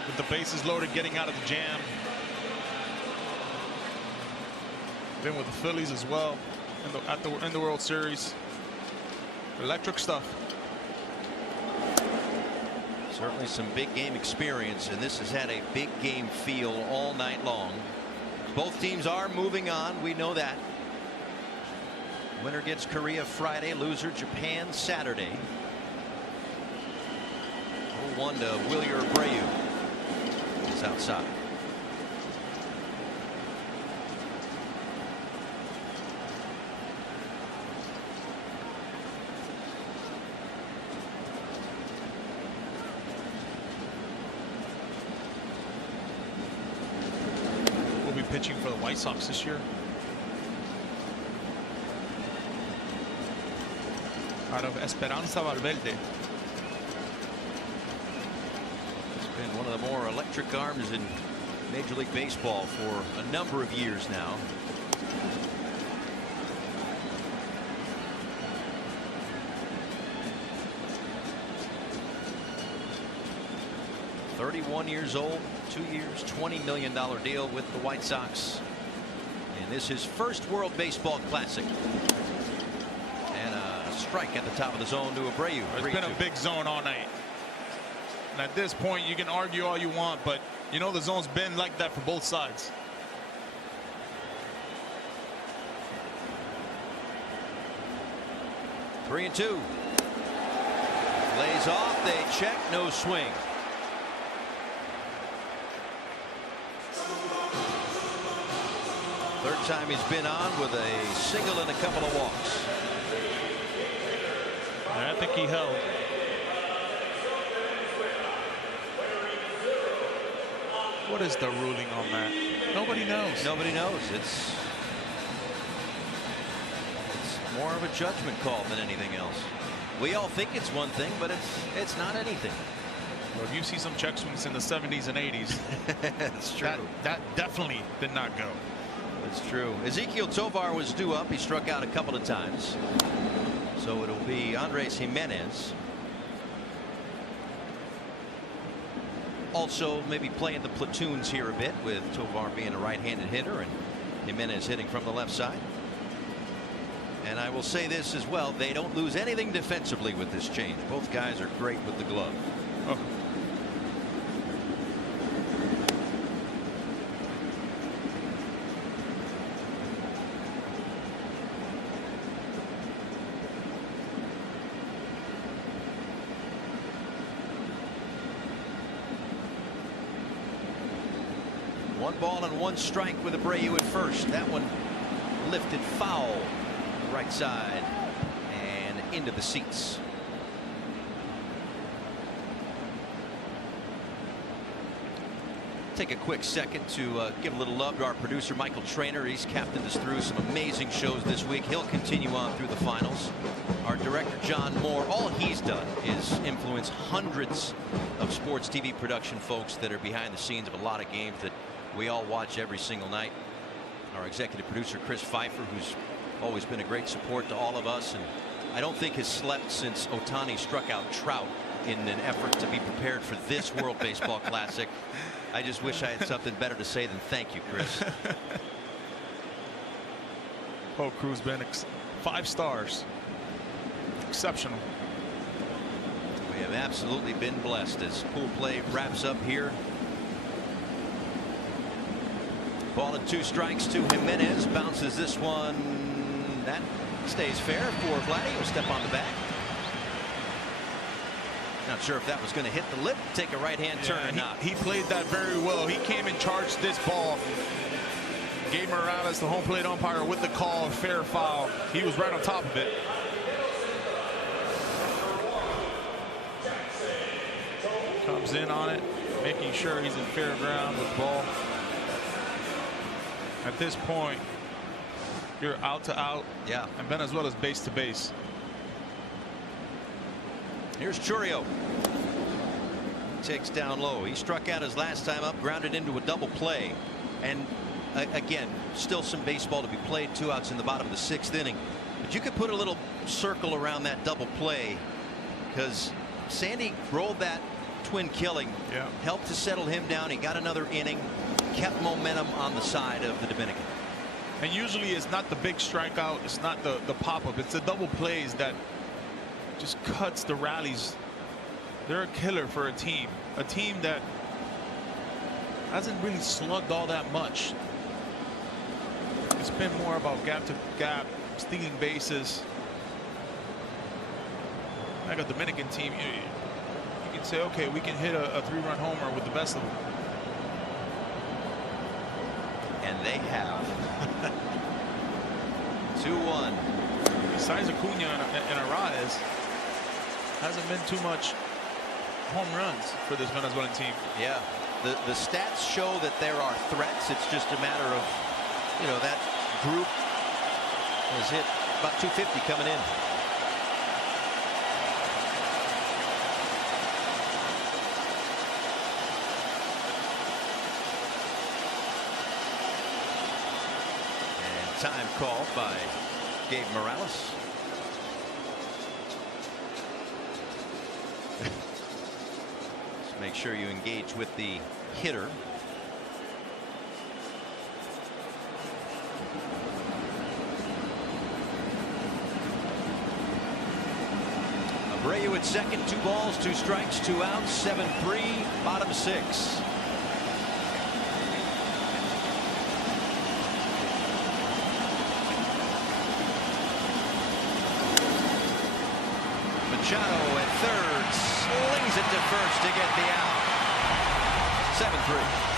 With the bases loaded, getting out of the jam. Been with the Phillies as well in the World Series. Electric stuff. Certainly some big game experience, and this has had a big game feel all night long. Both teams are moving on. We know that. Winner gets Korea Friday, loser Japan Saturday. 0-1 to Wilyer Abreu. Is outside. Will be pitching for the White Sox this year. Out of Esperanza Valverde. Been one of the more electric arms in Major League Baseball for a number of years now. "31 years old, 2 years, $20 million deal with the White Sox. And this is his first World Baseball Classic. And a strike at the top of the zone to Abreu. It's been a big zone all night. And at this point, you can argue all you want, but you know the zone's been like that for both sides. Lays off, they check, no swing. Third time he's been on with a single and a couple of walks. And I think he held. What is the ruling on that? Nobody knows. Nobody knows. It's more of a judgment call than anything else. We all think it's one thing, but it's not anything. Well, you see some check swings in the 70s and 80s. That's true. That definitely did not go. That's true. Ezequiel Tovar was due up. He struck out a couple of times. So it'll be Andres Jimenez. Also maybe playing the platoons here a bit, with Tovar being a right-handed hitter and Jimenez hitting from the left side. And I will say this as well, they don't lose anything defensively with this change. Both guys are great with the glove. Oh. 1 ball and 1 strike with Abreu at first. That one lifted foul, right side and into the seats. Take a quick second to give a little love to our producer Michael Trainer. He's captained us through some amazing shows this week. He'll continue on through the finals. Our director John Moore, all he's done is influence hundreds of sports TV production folks that are behind the scenes of a lot of games that we all watch every single night. Our executive producer Chris Pfeiffer, who's always been a great support to all of us, and I don't think has slept since Ohtani struck out Trout in an effort to be prepared for this World Baseball Classic. I just wish I had something better to say than thank you, Chris. Oh, crew's been 5 stars. Exceptional. We have absolutely been blessed as pool play wraps up here. Ball and 2 strikes to Jimenez. Bounces this one. That stays fair for Vladdy. He'll step on the back. Not sure if that was going to hit the lip, take a right-hand turn or not. He played that very well. He came and charged this ball. Gave Morales, the home plate umpire, with the call, fair foul. He was right on top of it. Comes in on it, making sure he's in fair ground with the ball. At this point, you're out to out. Yeah. And Venezuela's base to base. Here's Churio. Takes down low. He struck out his last time up, grounded into a double play. And again, still some baseball to be played. 2 outs in the bottom of the 6th inning. But you could put a little circle around that double play, because Sandy rolled that twin killing. Yeah. Helped to settle him down. He got another inning. Kept momentum on the side of the Dominican. And usually it's not the big strikeout. It's not the pop-up. It's the double plays that just cuts the rallies. They're a killer for a team that hasn't really slugged all that much. It's been more about gap to gap, stealing bases. Like a Dominican team, you can say, okay, we can hit a 3-run homer with the best of them. And they have. 2-1. Besides Acuna and Arraez, hasn't been too much home runs for this Venezuelan team. Yeah, the stats show that there are threats. It's just a matter of, you know, that group has hit about 250 coming in. And time called by Gabe Morales. Make sure you engage with the hitter. Abreu at second, 2 balls, 2 strikes, 2 outs, 7-3, bottom 6. Machado at third, it to first to get the out. 7-3.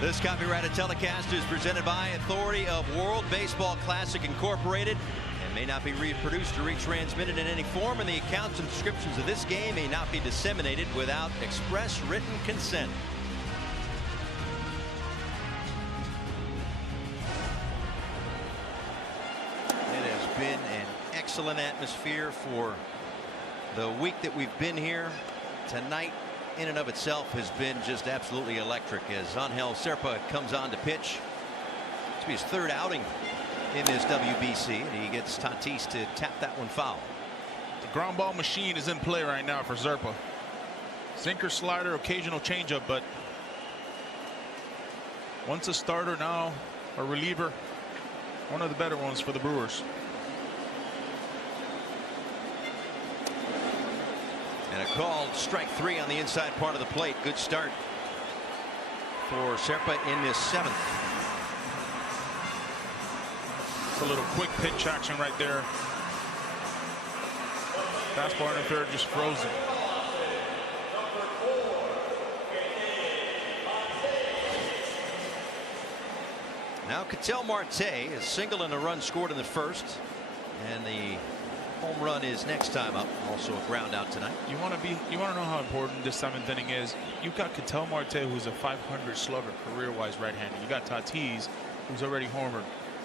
This copyrighted telecast is presented by authority of World Baseball Classic Incorporated and may not be reproduced or retransmitted in any form, and the accounts and descriptions of this game may not be disseminated without express written consent. It has been an excellent atmosphere for the week that we've been here. Tonight in and of itself has been just absolutely electric as Angel Serpa comes on to pitch. It's his third outing in this WBC, and he gets Tatis to tap that one foul. The ground ball machine is in play right now for Serpa. Sinker, slider, occasional changeup, but once a starter, now a reliever, one of the better ones for the Brewers. And a called strike 3 on the inside part of the plate. Good start for Serpa in this 7th. It's a little quick pitch action right there. Fastball in the third, just frozen. Now Ketel Marte is single and a run scored in the first, and the home run is next time up. Also a ground out tonight. You want to know how important this 7th inning is. You've got Ketel Marte, who's a .500 slugger career-wise right-handed. You got Tatis, who's already homered,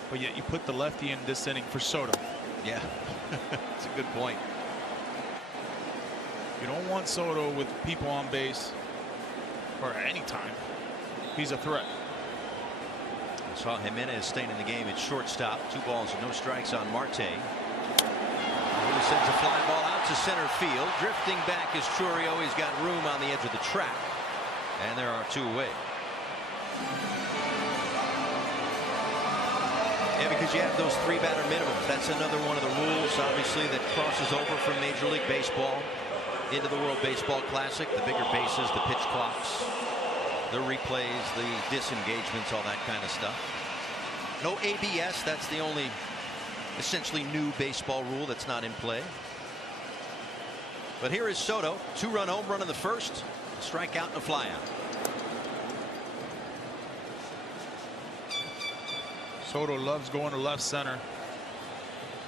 but yet you put the lefty in this inning for Soto. Yeah, that's a good point. You don't want Soto with people on base or any time. He's a threat. I saw Jimenez staying in the game at shortstop. 2 balls and no strikes on Marte. He sends a fly ball out to center field. Drifting back is Churio. He's got room on the edge of the track, and there are 2 away. Yeah, because you have those 3 batter minimums. That's another one of the rules, obviously, that crosses over from Major League Baseball into the World Baseball Classic. The bigger bases, the pitch clocks, the replays, the disengagements, all that kind of stuff. No ABS. That's the only essentially new baseball rule that's not in play. But here is Soto. 2-run home run in the first. Strikeout and a flyout. Soto loves going to left center.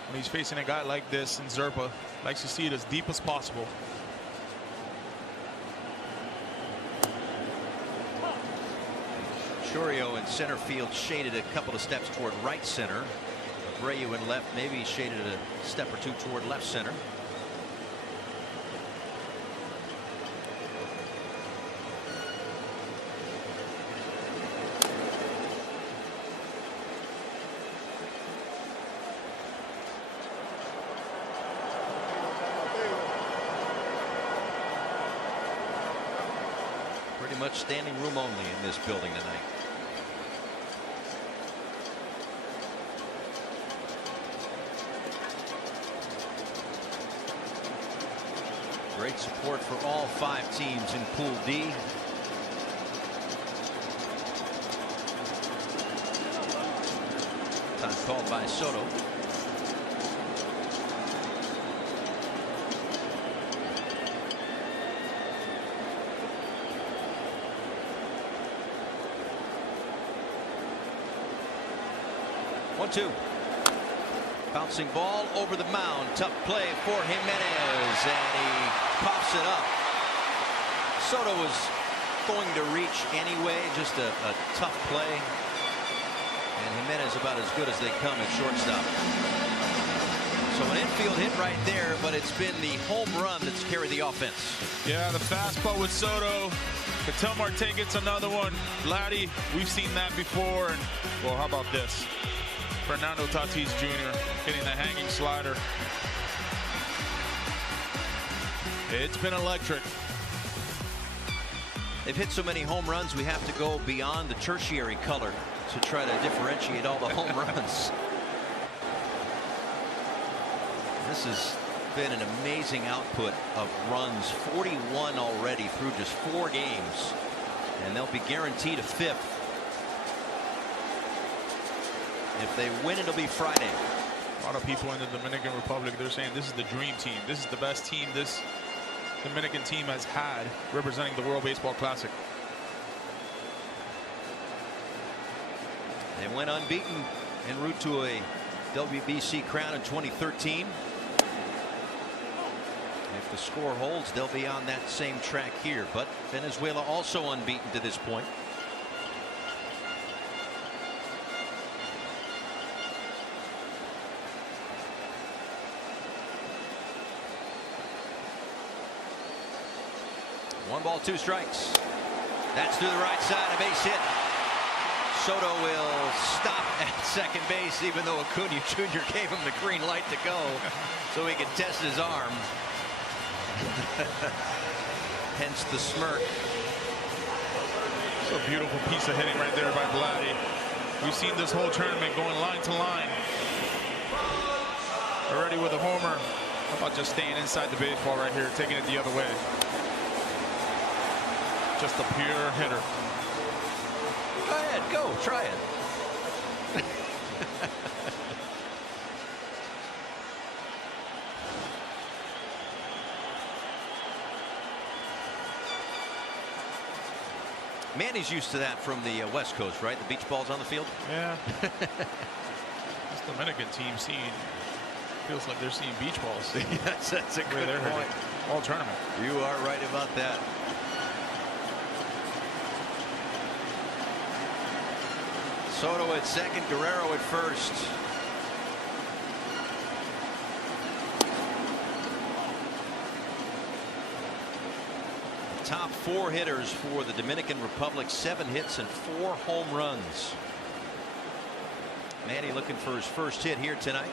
when he's facing a guy like this in Zerpa, likes to see it as deep as possible. Chourio in center field shaded a couple of steps toward right center. Abreu in left, maybe shaded a step or two toward left center. Pretty much standing room only in this building tonight. Great support for all 5 teams in Pool D. Time called by Soto. One-two. Bouncing ball over the mound. Tough play for Jimenez, and he coughs it up. Soto was going to reach anyway. Just a tough play. And Jimenez about as good as they come at shortstop. So an infield hit right there, but it's been the home run that's carried the offense. Yeah, the fastball with Soto. Ketel Marte gets another one. Vladdy, we've seen that before. And, well, how about this? Fernando Tatis Jr. hitting the hanging slider. It's been electric. They've hit so many home runs, we have to go beyond the tertiary color to try to differentiate all the home runs. This has been an amazing output of runs, 41 already through just 4 games, and they'll be guaranteed a 5th. If they win, it'll be Friday. A lot of people in the Dominican Republic, they're saying this is the dream team. This is the best team this Dominican team has had representing the World Baseball Classic. They went unbeaten en route to a WBC crown in 2013. If the score holds, they'll be on that same track here. But Venezuela also unbeaten to this point. One ball, 2 strikes. That's through the right side, a base hit. Soto will stop at second base, even though Acuna Jr. gave him the green light to go so he could test his arm. Hence the smirk. It's a beautiful piece of hitting right there by Vladdy. We've seen this whole tournament going line to line. Already with a homer. How about just staying inside the baseball right here, taking it the other way? Just a pure hitter. Go ahead, go, try it. Manny's used to that from the West Coast, right? The beach balls on the field. Yeah. This Dominican team feels like they're seeing beach balls. Yes, that's a good point. All tournament. You are right about that. Soto at second, Guerrero at first. The top 4 hitters for the Dominican Republic, 7 hits and 4 home runs. Manny looking for his first hit here tonight.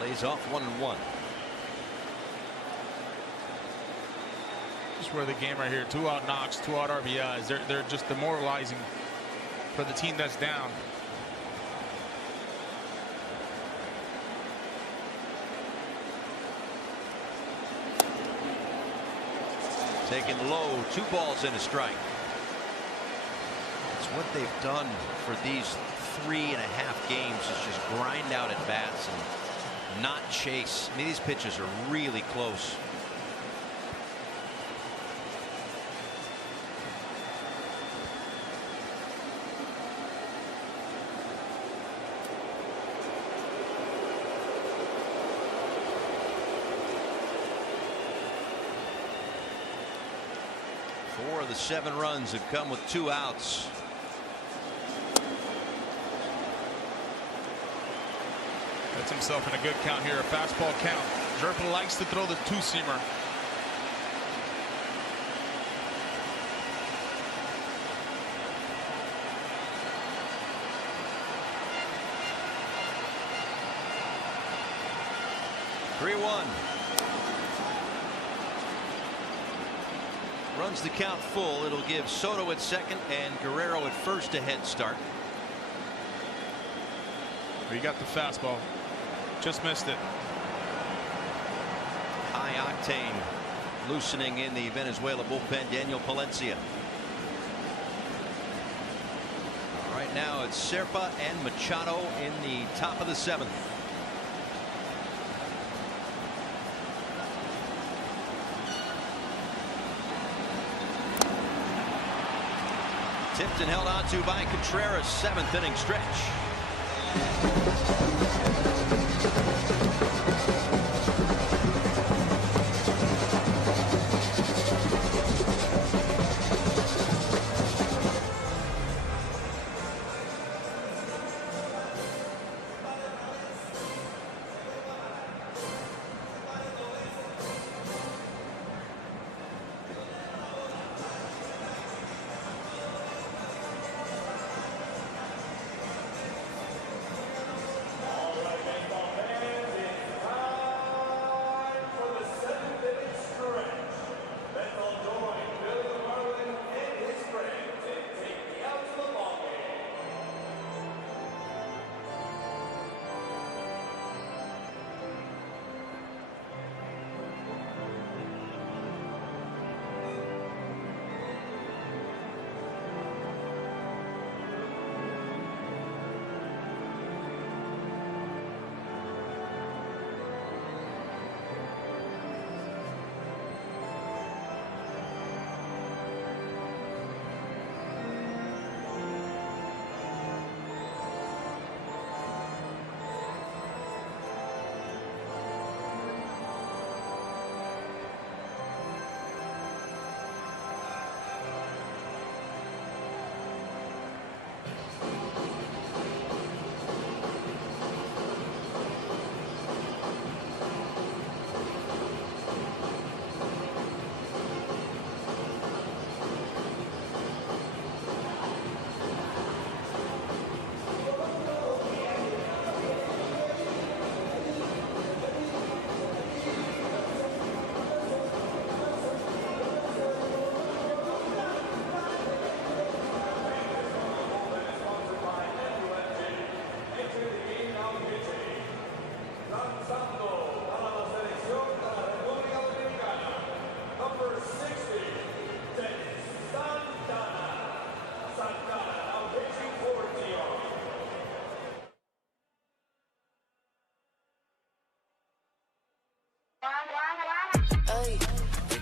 Lays off 1-1. Just where the game right here, 2 out knocks, 2 out RBIs. They're just demoralizing for the team that's down. Taken low, 2 balls and a strike. It's what they've done for these 3.5 games is just grind out at bats and not chase. I mean, these pitches are really close. of the 7 runs have come with 2 outs. Gets himself in a good count here, a fastball count. Jerpa likes to throw the 2-seamer. Runs the count full. It'll give Soto at second and Guerrero at first a head start. He got the fastball. Just missed it. High octane loosening in the Venezuela bullpen. Daniel Palencia. Right now it's Serpa and Machado in the top of the 7th. Tipped and held onto by Contreras. 7th inning stretch.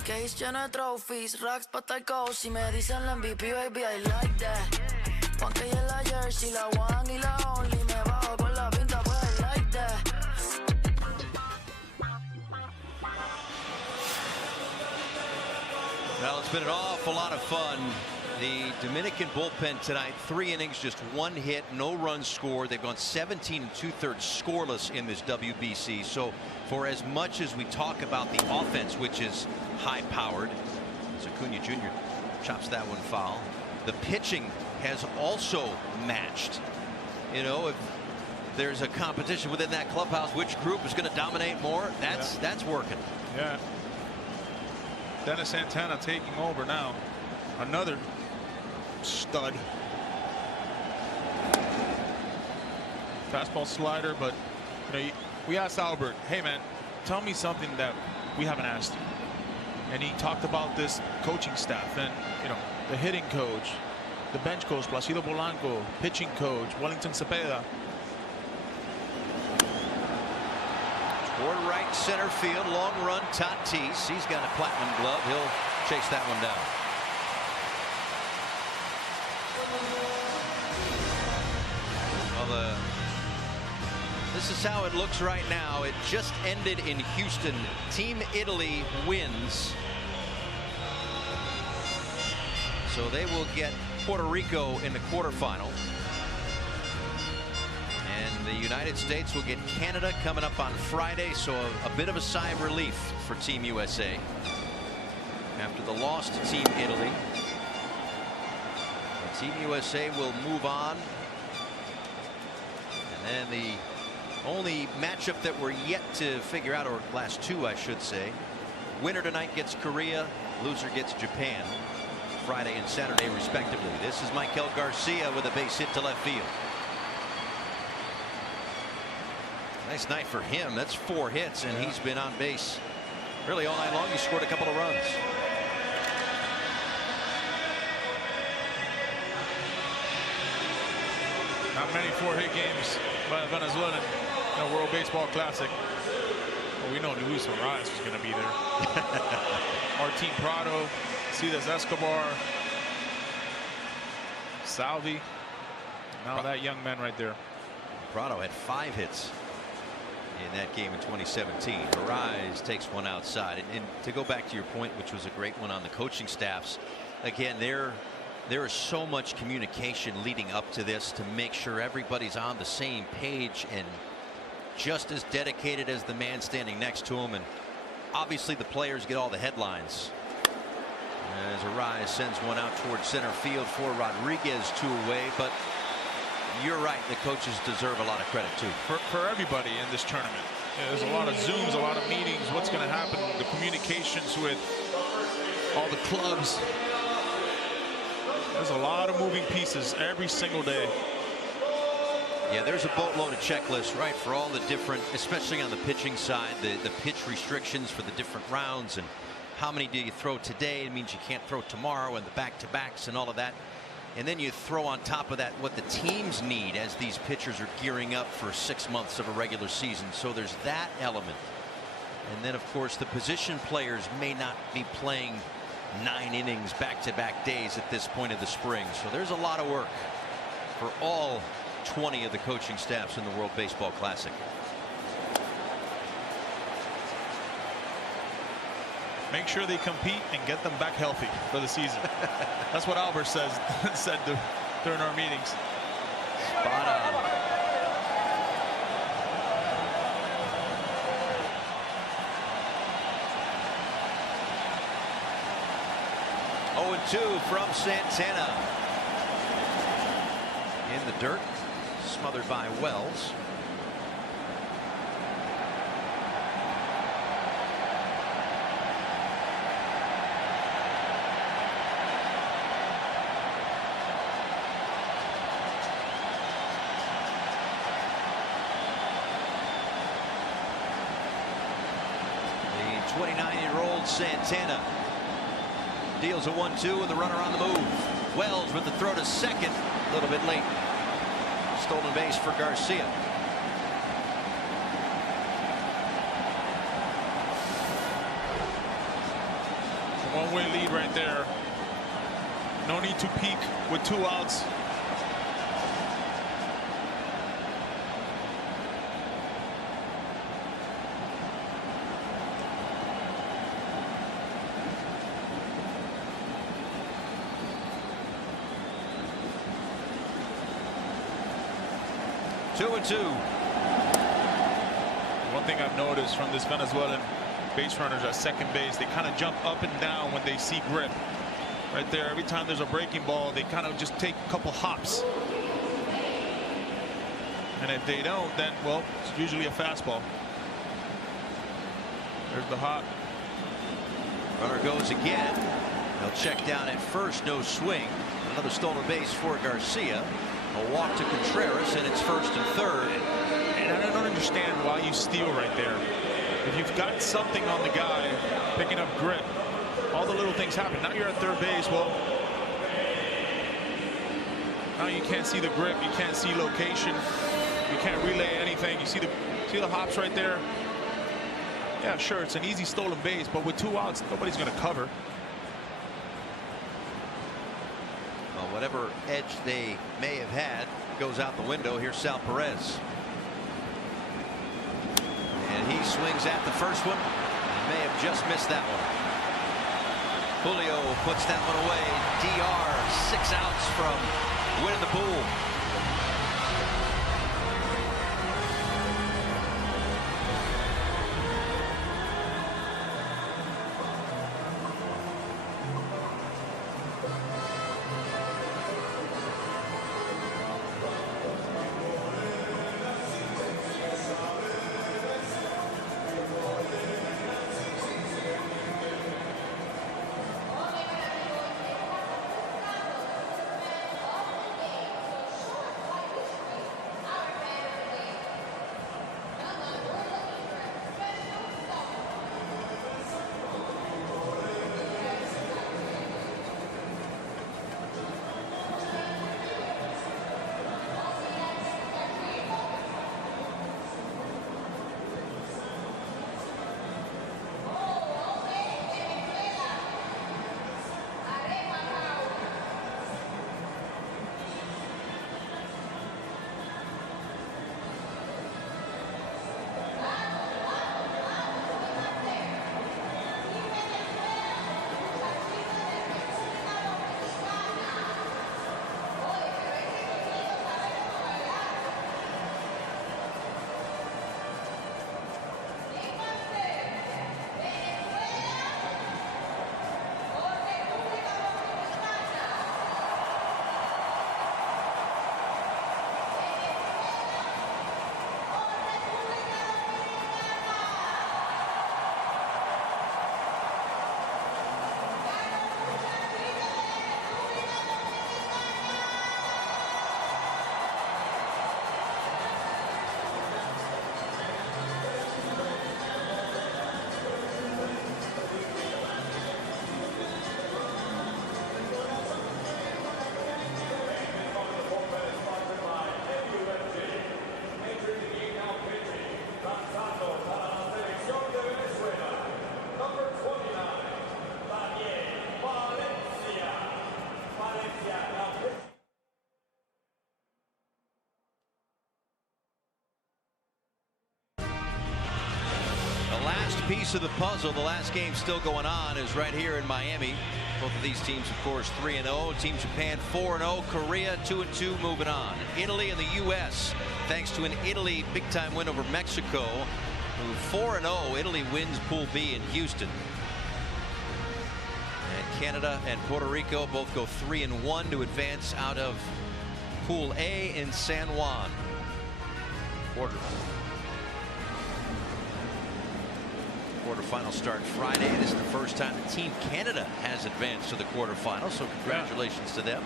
Case lleno de trophies, racks pa' estar cozy. Me dicen la MVP, baby, I like that. Juan que en la jersey, la one y la only. Me bajo con la pinta, pues I like that. Well, it's been an awful lot of fun. The Dominican bullpen tonight, 3 innings, just 1 hit, no runs scored. They've gone 17 2/3 scoreless in this WBC. So for as much as we talk about the offense, which is high powered, as Acuna Jr. chops that one foul, the pitching has also matched. You know, if there's a competition within that clubhouse, which group is going to dominate more, that's working. Yeah. Dennis Santana taking over now. Another stud. Fastball slider, but you know, we asked Albert, hey man, tell me something that we haven't asked you. And he talked about this coaching staff and, you know, the hitting coach, the bench coach, Placido Polanco, pitching coach, Wellington Cepeda. Toward right center field, long run, Tatis. He's got a platinum glove. He'll chase that one down. Well, this is how it looks right now. It just ended in Houston. Team Italy wins So they will get Puerto Rico in the quarterfinal. And the United States will get Canada coming up on Friday. So a bit of a sigh of relief for Team USA. After the loss to Team Italy, Team USA will move on. And then the only matchup that we're yet to figure out, or last two I should say, winner tonight gets Korea, loser gets Japan, Friday and Saturday respectively. This is Michael Garcia with a base hit to left field. Nice night for him. That's 4 hits, and he's been on base really all night long. He scored a couple of runs. Not many 4-hit games by Venezuelan in a World Baseball Classic. Well, we know Luis Arias is going to be there. Martin Prado, Cides Escobar, Salvi. Now that young man right there. Prado had 5 hits in that game in 2017. Arias takes one outside. And to go back to your point, which was a great one on the coaching staffs, again, there is so much communication leading up to this to make sure everybody's on the same page and just as dedicated as the man standing next to him. And obviously the players get all the headlines as Arias sends one out towards center field for Rodriguez, 2 away. But you're right, the coaches deserve a lot of credit too. For everybody in this tournament. There's a lot of Zooms, a lot of meetings. What's going to happen? The communications with all the clubs. There's a lot of moving pieces every single day. Yeah, there's a boatload of checklists, right, for all the different, especially on the pitching side, the pitch restrictions for the different rounds, and how many do you throw today? It means you can't throw tomorrow, and the back-to-backs and all of that. And then you throw on top of that what the teams need as these pitchers are gearing up for 6 months of a regular season. So there's that element. And then, of course, the position players may not be playing 9 innings back-to-back days at this point of the spring. So there's a lot of work for all 20 of the coaching staffs in the World Baseball Classic. Make sure they compete and get them back healthy for the season. That's what Albert said during our meetings. Spot on. Oh, and 2 from Santana. In the dirt, smothered by Wells. The 29-year-old Santana deals a 1-2 with the runner on the move. Wells with the throw to second, a little bit late. Stolen base for Garcia. One-way lead right there. No need to peek with 2 outs. Two and two. One thing I've noticed from this Venezuelan base runners at second base, they kind of jump up and down when they see grip. Right there, every time there's a breaking ball, they kind of just take a couple hops. And if they don't, then, well, it's usually a fastball. There's the hop. Runner goes again. They'll check down at first, no swing. Another stolen base for Garcia. A walk to Contreras, and it's first and third. And I don't understand why you steal right there. If you've got something on the guy picking up grip, all the little things happen. Now you're at third base. Well, now you can't see the grip, you can't see location, you can't relay anything. You see the hops right there. Yeah, sure, it's an easy stolen base, but with 2 outs, nobody's going to cover. Well, whatever edge they may have had goes out the window. Here's Sal Perez. And he swings at the first one. He may have just missed that one. Julio puts that one away. DR 6 outs from winning the pool. Piece of the puzzle, the last game still going on, is right here in Miami. Both of these teams, of course, 3-0. Team Japan 4-0. Korea 2-2, moving on. Italy and the U.S. thanks to an Italy big-time win over Mexico. 4-0. Italy wins Pool B in Houston. And Canada and Puerto Rico both go 3-1 to advance out of Pool A in San Juan. Quarterfinal start Friday. This is the first time that Team Canada has advanced to the quarterfinals, so congratulations to them.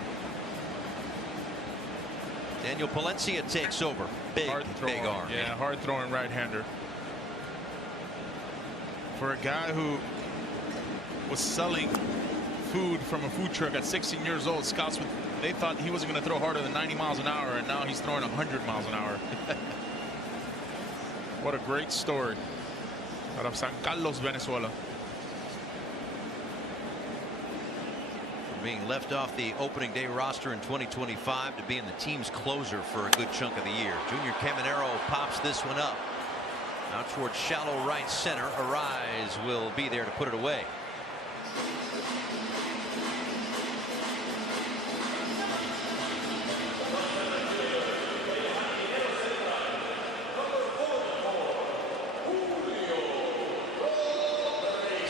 Daniel Palencia takes over. Big arm. Yeah, hard throwing right-hander. For a guy who was selling food from a food truck at 16 years old, scouts, they thought he wasn't going to throw harder than 90 miles an hour, and now he's throwing 100 miles an hour. What a great story out of San Carlos, Venezuela. From being left off the opening day roster in 2025 to being the team's closer for a good chunk of the year. Junior Caminero pops this one up. Out towards shallow right center. Arise will be there to put it away.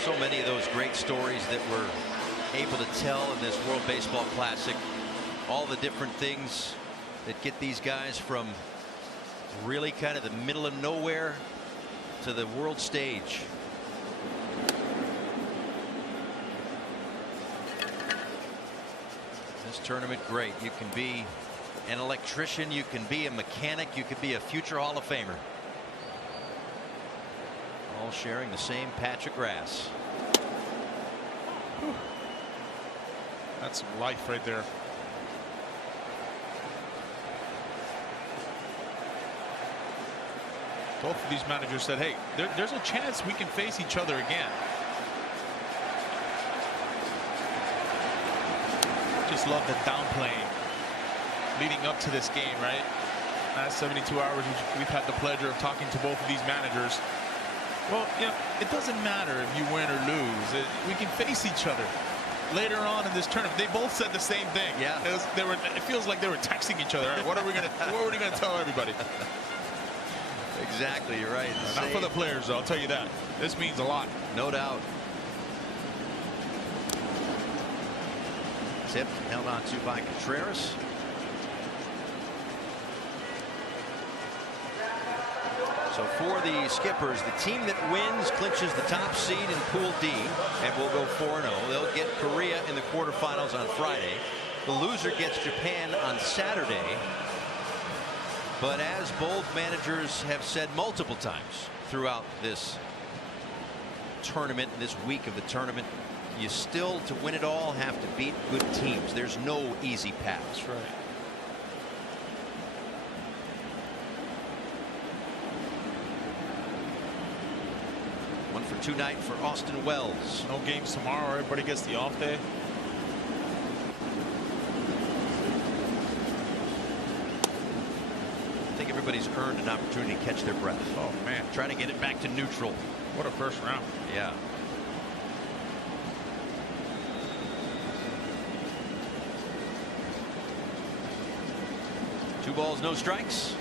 So many of those great stories that we're able to tell in this World Baseball Classic. All the different things that get these guys from really kind of the middle of nowhere to the world stage. This tournament, great. You can be an electrician, you can be a mechanic, you could be a future Hall of Famer. All sharing the same patch of grass. Whew. That's some life right there. Both of these managers said, hey, there's a chance we can face each other again. Just love the downplaying leading up to this game, right? Last 72 hours, we've had the pleasure of talking to both of these managers. Well, you know, it doesn't matter if you win or lose. We can face each other. later on in this tournament, they both said the same thing. Yeah. It feels like they were texting each other. All right, what are we gonna tell everybody? Exactly, you're right. Not for the players, though. I'll tell you that. This means a lot. No doubt. Tipped, held on to by Contreras. So for the Skippers, the team that wins clinches the top seed in Pool D and will go 4-0. They'll get Korea in the quarterfinals on Friday. The loser gets Japan on Saturday. But as both managers have said multiple times throughout this tournament, this week of the tournament, you still, to win it all, have to beat good teams. There's no easy path. That's right. One for tonight for Austin Wells. No games tomorrow. Everybody gets the off day. I think everybody's earned an opportunity to catch their breath. Oh, man. Trying to get it back to neutral. What a first round. Yeah. Two balls, no strikes.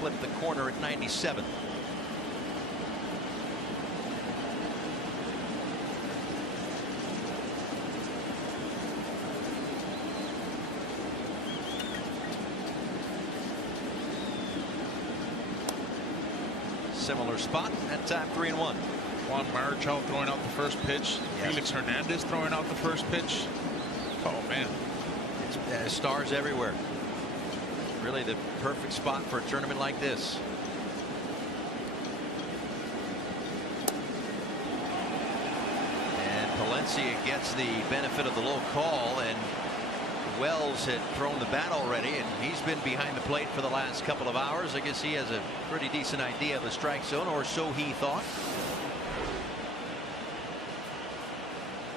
Flip the corner at 97. Similar spot at time 3-1. Juan Marichal throwing out the first pitch. Yes. Felix Hernandez throwing out the first pitch. Oh, man. It's stars everywhere. Really the perfect spot for a tournament like this. And Palencia gets the benefit of the low call, and Wells had thrown the bat already, and he's been behind the plate for the last couple of hours. I guess he has a pretty decent idea of the strike zone, or so he thought.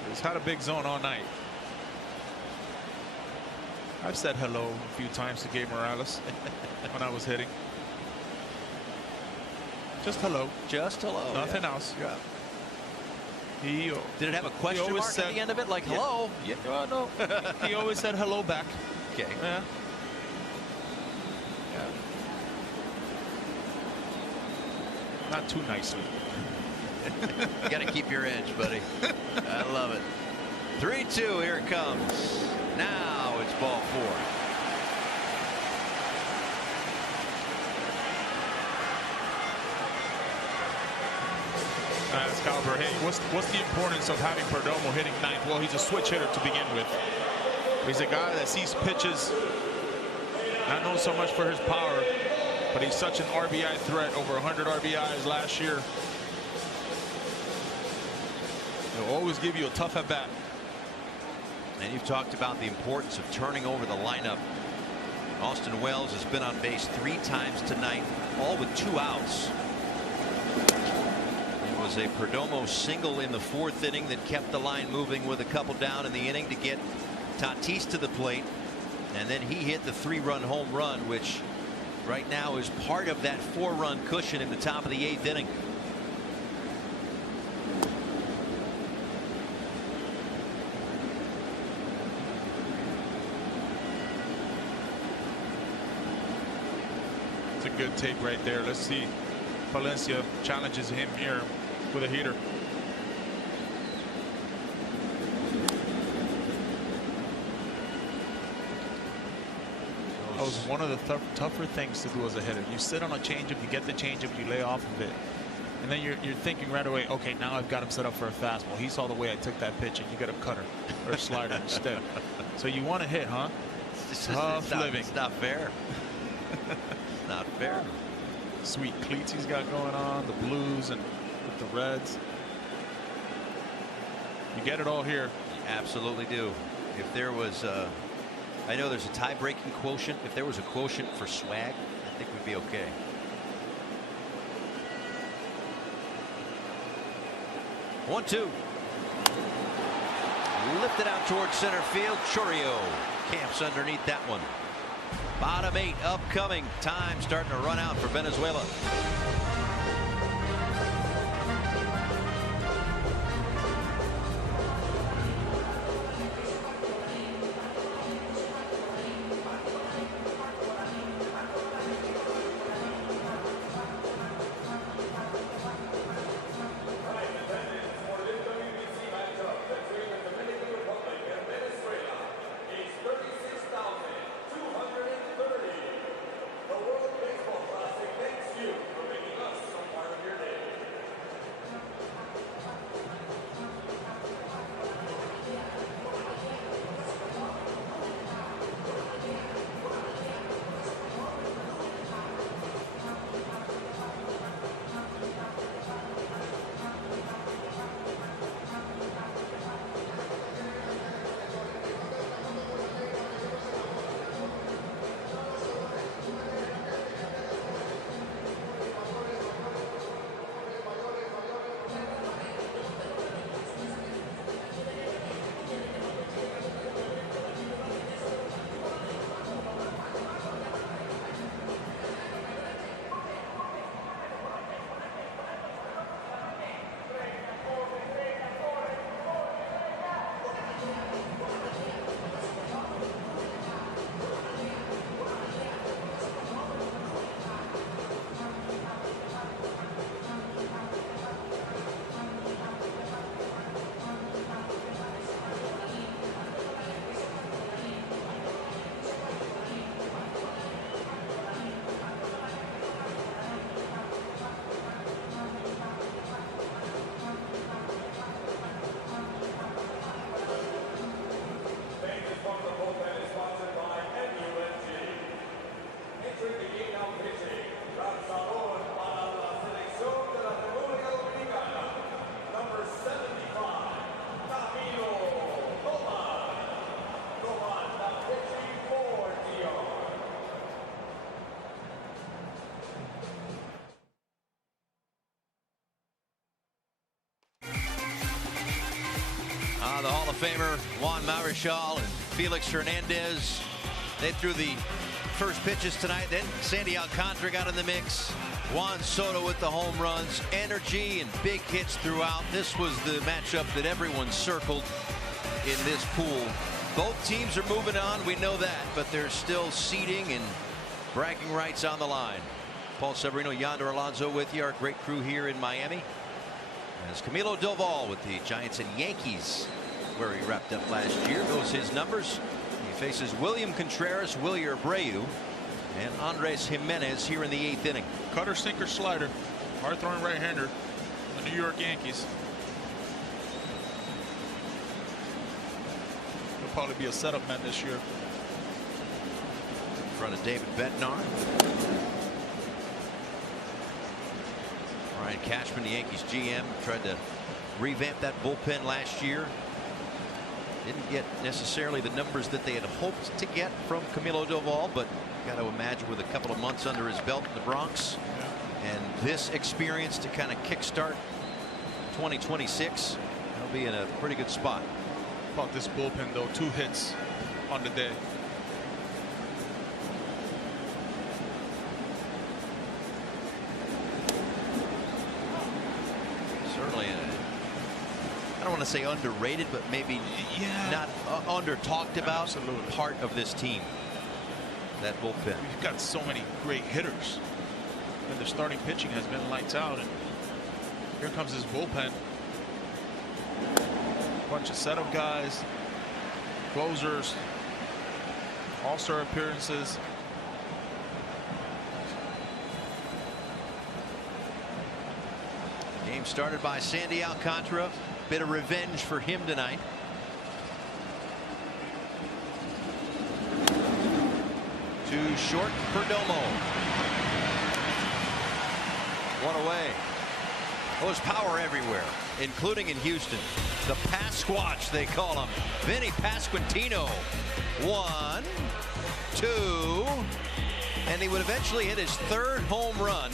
He's had a big zone all night. I've said hello a few times to Gabe Morales when I was hitting. Just hello. Just hello. Nothing else. Yeah. He Did it have a question mark at the end of it, like hello? Yeah. No. He always said hello back. Okay. Yeah. Not too nicely. You got to keep your edge, buddy. I love it. 3-2. Here it comes. Now it's ball 4. Excalibur, hey, what's the importance of having Perdomo hitting ninth? Well, he's a switch hitter to begin with. He's a guy that sees pitches, not known so much for his power, but he's such an RBI threat, over 100 RBIs last year. He'll always give you a tough at bat. And you've talked about the importance of turning over the lineup. Austin Wells has been on base 3 times tonight, all with 2 outs. It was a Perdomo single in the 4th inning that kept the line moving with a couple down in the inning to get Tatis to the plate. And then he hit the 3-run home run, which right now is part of that 4-run cushion in the top of the 8th inning. It's a good take right there. Let's see. Palencia challenges him here with a heater. That was one of the tougher things to do as a hitter. You sit on a changeup, you get the changeup, you lay off of it, and then you're thinking right away, okay, now I've got him set up for a fastball. He saw the way I took that pitch, and you got a cutter or a slider instead. So you want to hit, huh? Tough living. It's not fair. Not fair. Sweet cleats he's got going on, the blues and with the reds. You get it all here. You absolutely do. If there was I know there's a tie-breaking quotient. If there was a quotient for swag, I think we'd be okay. One, 2. Lifted out towards center field. Chourio camps underneath that one. Bottom 8 upcoming. Time starting to run out for Venezuela. The Hall of Famer Juan Marichal and Felix Hernandez, they threw the first pitches tonight. Then Sandy Alcantara got in the mix. Juan Soto with the home runs, energy and big hits throughout. This was the matchup that everyone circled in this pool. Both teams are moving on, we know that, but there's still seeding and bragging rights on the line. Paul Severino, Yonder Alonso with you, our great crew here in Miami. As Camilo Doval with the Giants and Yankees, where he wrapped up last year, goes his numbers. He faces William Contreras, Wilyer Abreu, and Andres Jimenez here in the 8th inning. Cutter, sinker, slider. Hard throwing right-hander. The New York Yankees. He'll probably be a setup man this year. In front of David Bednar. Ryan Cashman, the Yankees GM, tried to revamp that bullpen last year. Didn't get necessarily the numbers that they had hoped to get from Camilo Doval, but got to imagine with a couple of months under his belt in the Bronx and this experience to kind of kickstart 2026, he'll be in a pretty good spot. About this bullpen though, 2 hits on the day. Certainly I don't want to say underrated, but maybe not under talked about. Absolutely. Part of this team, that bullpen. We've got so many great hitters, and the starting pitching has been lights out, and here comes this bullpen. Bunch of setup guys, closers, all-star appearances. Game started by Sandy Alcantara. Bit of revenge for him tonight. Too short for Domo. One away. There's power everywhere, including in Houston. The Pasquatch, they call him. Vinny Pasquantino. 1, 2, and he would eventually hit his 3rd home run,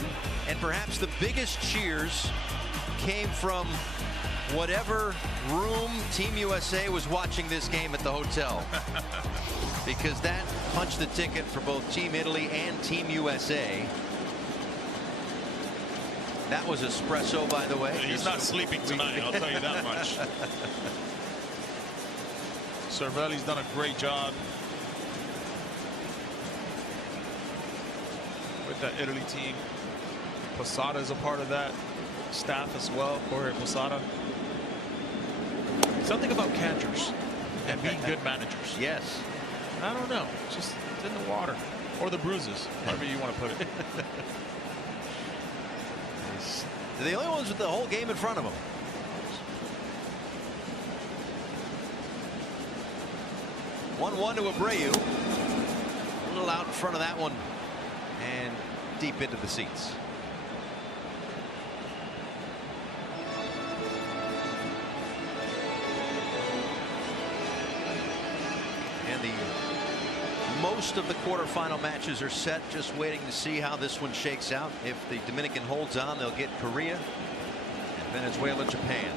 and perhaps the biggest cheers came from whatever room Team USA was watching this game at the hotel. Because that punched the ticket for both Team Italy and Team USA. That was espresso, by the way. He's not sleeping tonight, I'll tell you that much. Cervelli's done a great job with that Italy team. Posada is a part of that staff as well. Jorge Posada. Something about catchers and being good managers. Yes. I don't know. Just it's in the water. Or the bruises, however you want to put it. They're the only ones with the whole game in front of them. One to Abreu. A little out in front of that one. And deep into the seats. And most of the quarterfinal matches are set, just waiting to see how this one shakes out. If the Dominican holds on, they'll get Korea and Venezuela, Japan.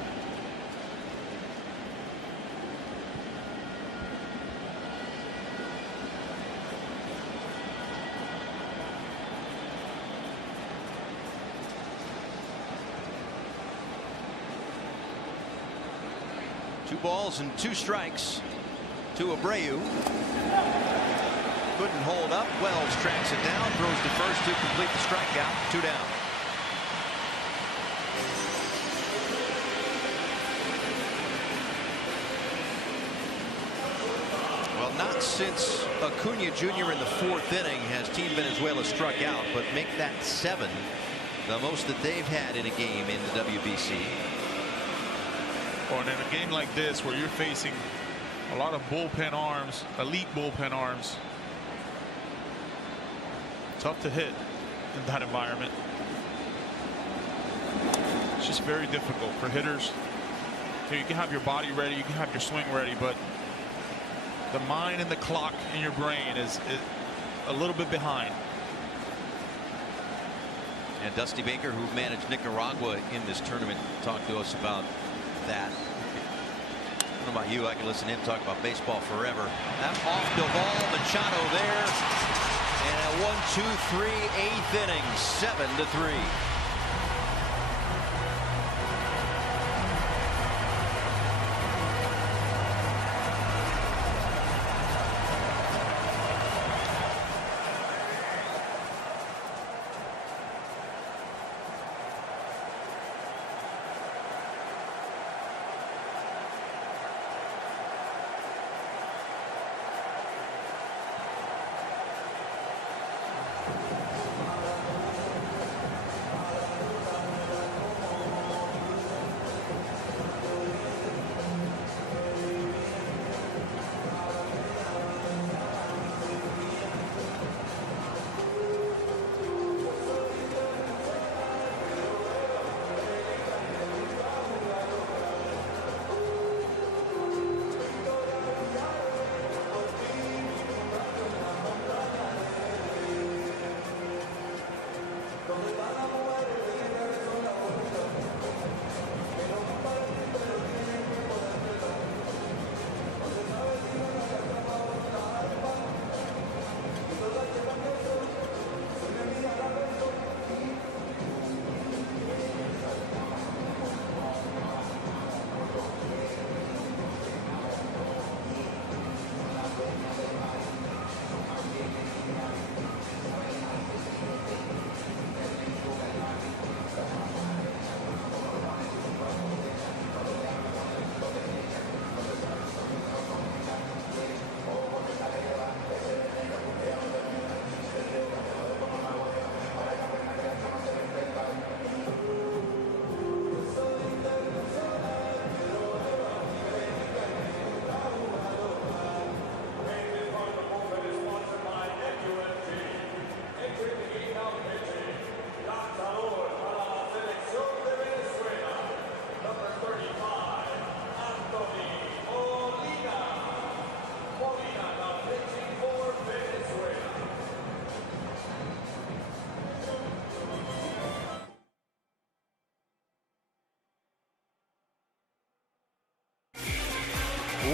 Two balls and 2 strikes to Abreu. Couldn't hold up. Wells tracks it down, throws to first to complete the strikeout. 2 down. Well, not since Acuna Jr. in the 4th inning has Team Venezuela struck out, but make that 7 the most that they've had in a game in the WBC. Or in a game like this where you're facing a lot of bullpen arms, elite bullpen arms, tough to hit in that environment. It's just very difficult for hitters. You can have your body ready, you can have your swing ready, but the mind and the clock in your brain is a little bit behind. And Dusty Baker, who managed Nicaragua in this tournament, talked to us about that. I don't know about you, I can listen to him talk about baseball forever. That off the ball, Machado there. And a 1-2-3 eighth inning, 7-3.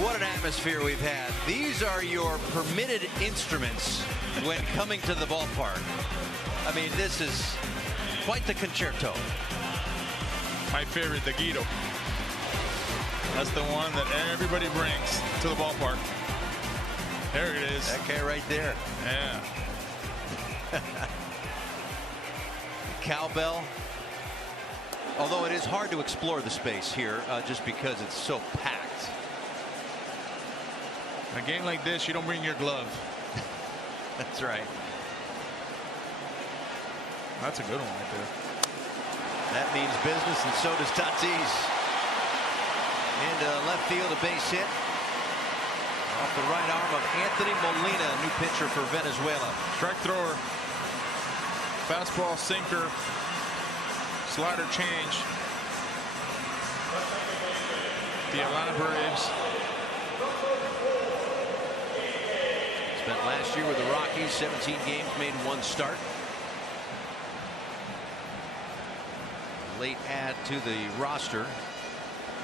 What an atmosphere we've had. These are your permitted instruments when coming to the ballpark. I mean, this is quite the concerto. My favorite, the Guido. That's the one that everybody brings to the ballpark. There it is. That guy right there. Yeah. Cowbell. Although it is hard to explore the space here just because it's so packed. A game like this, you don't bring your glove. That's right. That's a good one right there. That means business, and so does Tatis. Into left field, a base hit. Off the right arm of Anthony Molina, new pitcher for Venezuela. Strike thrower. Fastball, sinker, slider change. The Atlanta Braves. Spent last year with the Rockies, 17 games, made 1 start. Late add to the roster.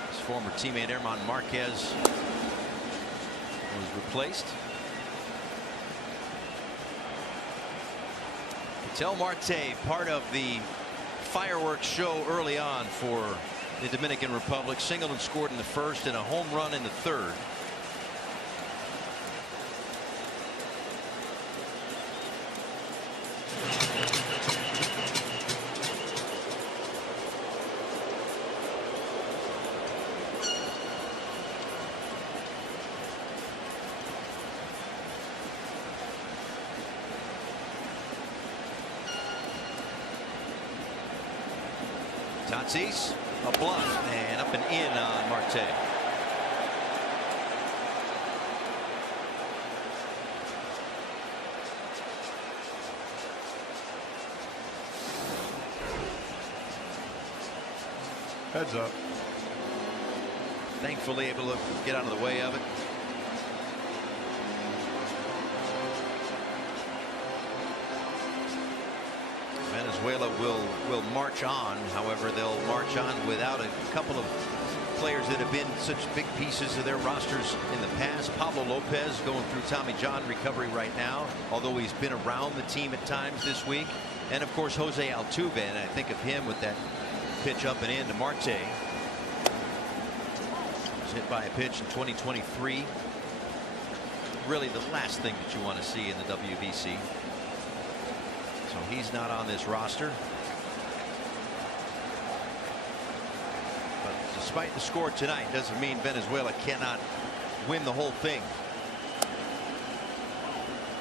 His former teammate Herman Marquez was replaced. Ketel Marte, part of the fireworks show early on for the Dominican Republic. Singled and scored in the first and a home run in the third. Tatis, a blunt, and up and in on Marte. Heads up. Thankfully able to get out of the way of it. Venezuela will march on. However, they'll march on without a couple of players that have been such big pieces of their rosters in the past. Pablo Lopez going through Tommy John recovery right now, although he's been around the team at times this week. And of course Jose Altuve, and I think of him with that pitch up and in to Marte. Was hit by a pitch in 2023. Really the last thing that you want to see in the WBC. So he's not on this roster. But despite the score tonight, doesn't mean Venezuela cannot win the whole thing.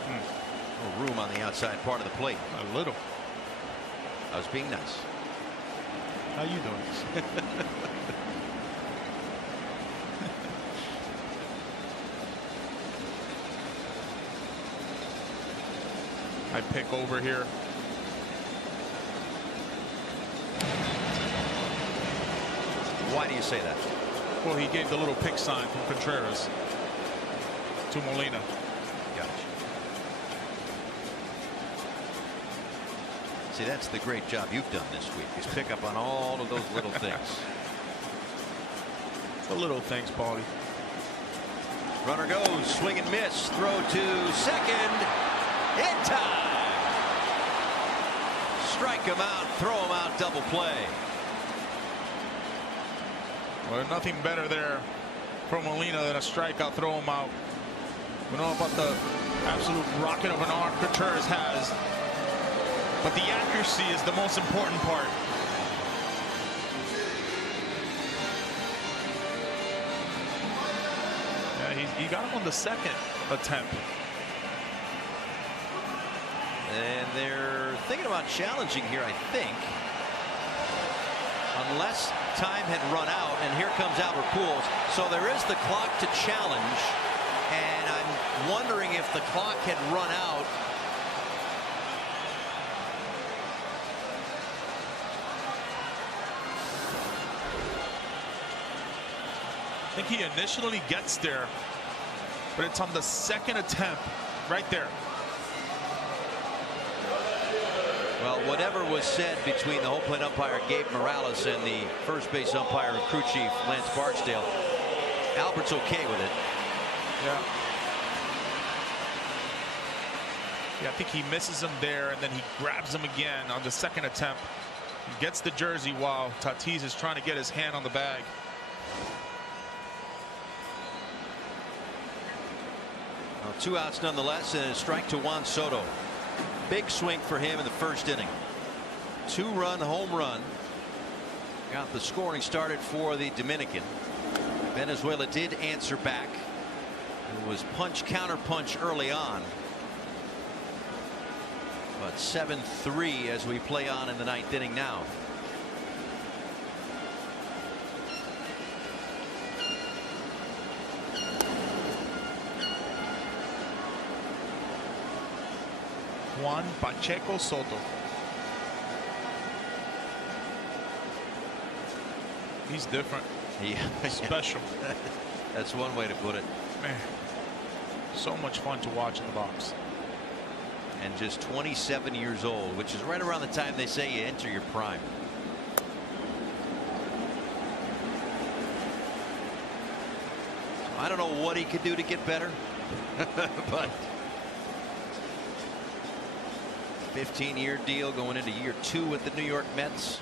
No room on the outside part of the plate. A little. I was being nice. How you doing? I pick over here. Why do you say that? Well, he gave the little pick sign from Contreras to Molina. Gotcha. See, that's the great job you've done this week, is pick up on all of those little things. The little things, Paulie. Runner goes, swing and miss, throw to second. In time. Strike him out, throw him out, double play. Well, nothing better there from Molina than a strikeout, throw him out. We know about the absolute rocket of an arm Contreras has, but the accuracy is the most important part. Yeah, he got him on the second attempt. And they're thinking about challenging here, I think. Unless time had run out, and here comes Albert Pujols. So there is the clock to challenge, and I'm wondering if the clock had run out. I think he initially gets there, but it's on the second attempt right there. Well, whatever was said between the home plate umpire Gabe Morales and the first base umpire and crew chief Lance Barksdale, Albert's okay with it. Yeah. Yeah, I think he misses him there, and then he grabs him again on the second attempt. He gets the jersey while Tatis is trying to get his hand on the bag. Well, 2 outs nonetheless, and a strike to Juan Soto. Big swing for him in the first inning. 2-run home run. Got the scoring started for the Dominican. Venezuela did answer back. It was punch counter punch early on. But 7-3 as we play on in the 9th inning now. Juan Pacheco Soto. He's different. Yeah. Special. That's one way to put it. Man, so much fun to watch in the box. And just 27 years old, which is right around the time they say you enter your prime. I don't know what he could do to get better, but 15-year deal going into year 2 with the New York Mets.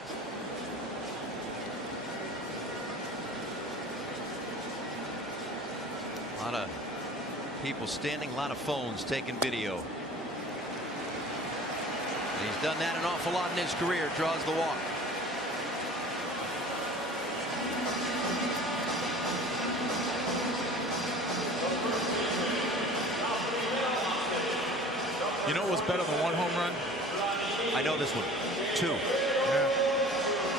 A lot of people standing, a lot of phones taking video. And he's done that an awful lot in his career. Draws the walk. You know what's better than 1 home run? I know this one. 2. Yeah.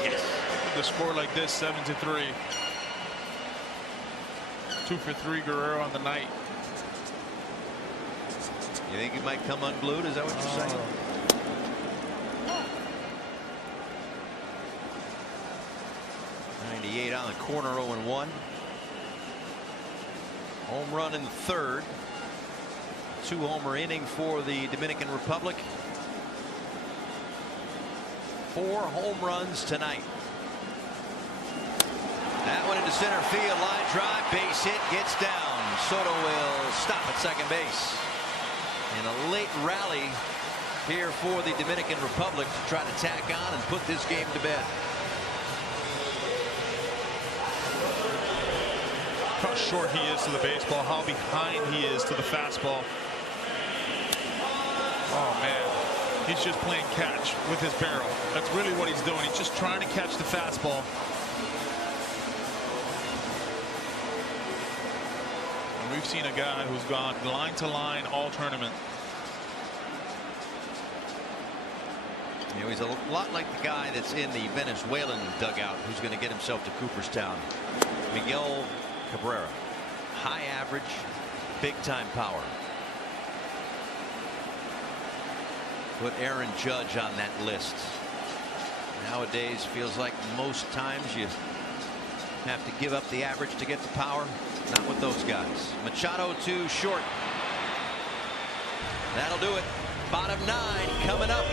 Yes. With the score like this, 7-3. 2 for 3 Guerrero on the night. You think he might come unglued? Is that what you're saying? 98 on the corner, 0-1. Home run in the 3rd. 2-homer inning for the Dominican Republic. 4 home runs tonight. That one into center field. Line drive, base hit, gets down. Soto will stop at second base. In a late rally here for the Dominican Republic to try to tack on and put this game to bed. How short he is to the baseball, how behind he is to the fastball. Oh man, he's just playing catch with his barrel. That's really what he's doing. He's just trying to catch the fastball. And we've seen a guy who's gone line to line all tournament. You know, he's a lot like the guy that's in the Venezuelan dugout who's going to get himself to Cooperstown. Miguel Cabrera. High average, big time power. Put Aaron Judge on that list. Nowadays feels like most times you have to give up the average to get the power. Not with those guys. Machado to short. That'll do it. Bottom 9 coming up.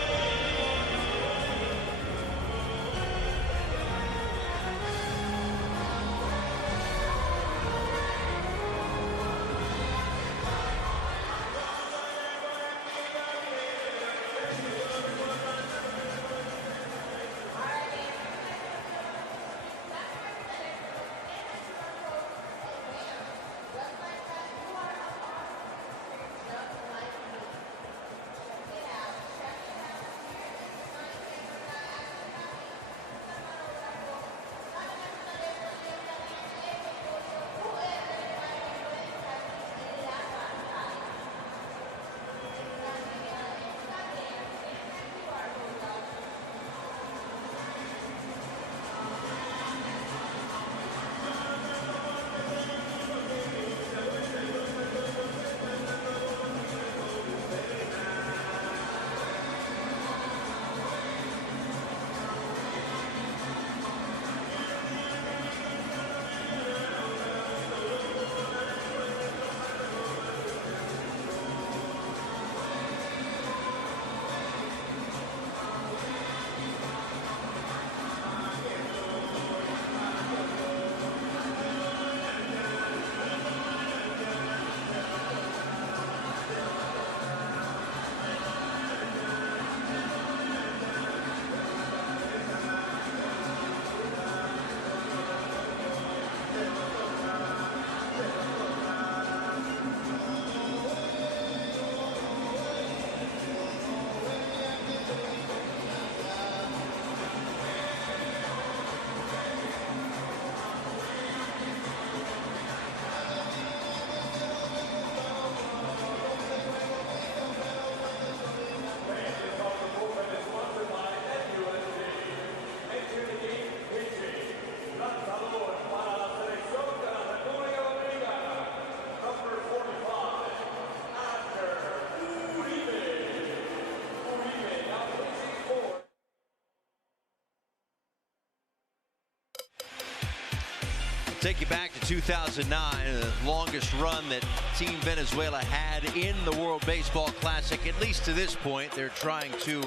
Take you back to 2009, the longest run that Team Venezuela had in the World Baseball Classic. At least to this point, they're trying to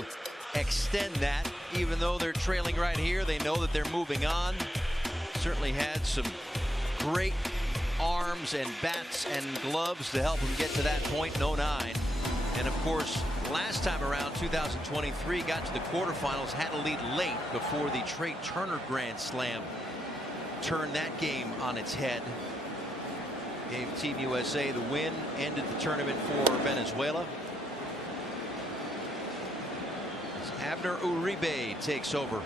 extend that. Even though they're trailing right here, they know that they're moving on. Certainly had some great arms and bats and gloves to help them get to that point in 09. And of course, last time around, 2023, got to the quarterfinals, had a lead late before the Trey Turner Grand Slam turned that game on its head. Gave Team USA the win, ended the tournament for Venezuela. As Abner Uribe takes over.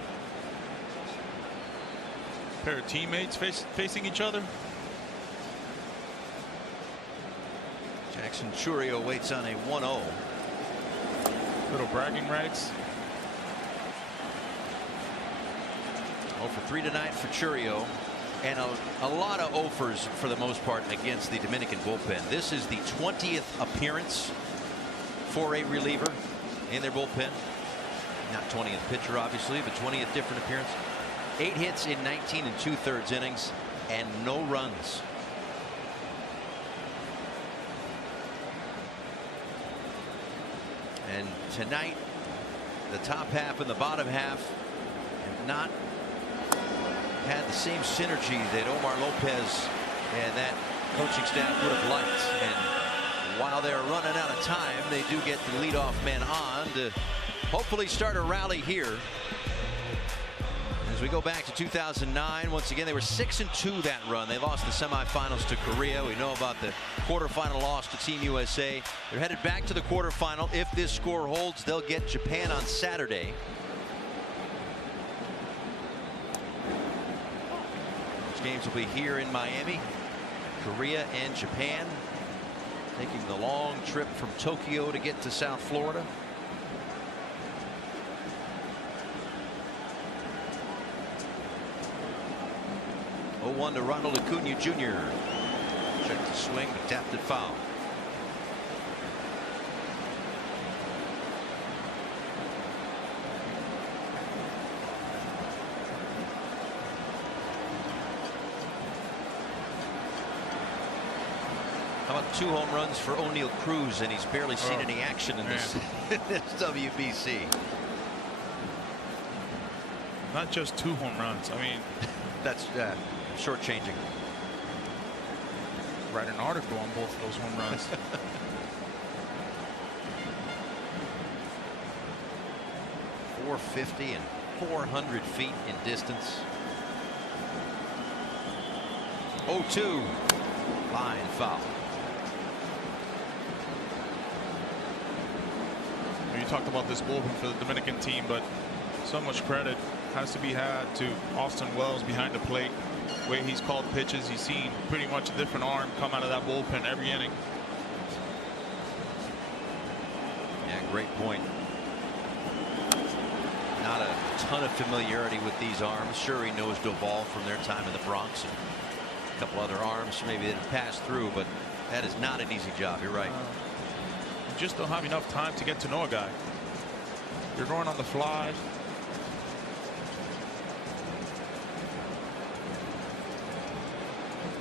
Pair of teammates facing each other. Jackson Chourio waits on a 1-0. Little bragging rights. 0 for 3 tonight for Chourio. And a lot of offers for the most part against the Dominican bullpen. This is the 20th appearance for a reliever in their bullpen. Not 20th pitcher, obviously, but 20th different appearance. 8 hits in 19 2/3 innings and no runs. And tonight, the top half and the bottom half have not had the same synergy that Omar Lopez and that coaching staff would have liked. And while they're running out of time, they do get the leadoff man on to hopefully start a rally here. As we go back to 2009, once again, they were 6-2 that run. They lost the semifinals to Korea. We know about the quarterfinal loss to Team USA. They're headed back to the quarterfinal. If this score holds, they'll get Japan on Saturday. Those games will be here in Miami. Korea and Japan taking the long trip from Tokyo to get to South Florida. 0-1 to Ronald Acuna Jr. Checked the swing, but tapped it foul. How about 2 home runs for O'Neal Cruz, and he's barely seen any action in this WBC. Not just 2 home runs. I mean, that's shortchanging. Write an article on both of those home runs. .450 and 400 feet in distance. 0-2. Line foul. You talked about this bullpen for the Dominican team, but so much credit has to be had to Austin Wells behind the plate. The way he's called pitches, he's seen pretty much a different arm come out of that bullpen every inning. Yeah, great point. Not a ton of familiarity with these arms. Sure, he knows Doval from their time in the Bronx and a couple other arms maybe that have passed through, but that is not an easy job. You're right. You just don't have enough time to get to know a guy. You're going on the fly.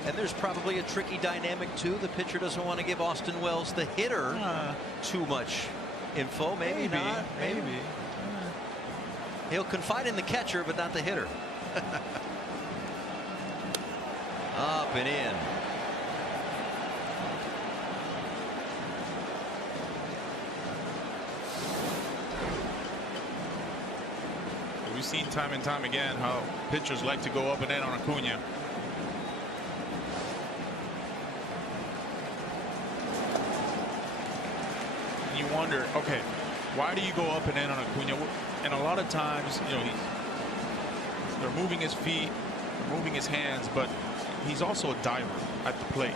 And there's probably a tricky dynamic too. The pitcher doesn't want to give Austin Wells, the hitter, too much info. Maybe not. Maybe. He'll confide in the catcher, but not the hitter. Up and in. We've seen time and time again how pitchers like to go up and in on Acuna. And you wonder, okay, why do you go up and in on Acuna? And a lot of times, you know, they're moving his feet, they're moving his hands, but he's also a diver at the plate.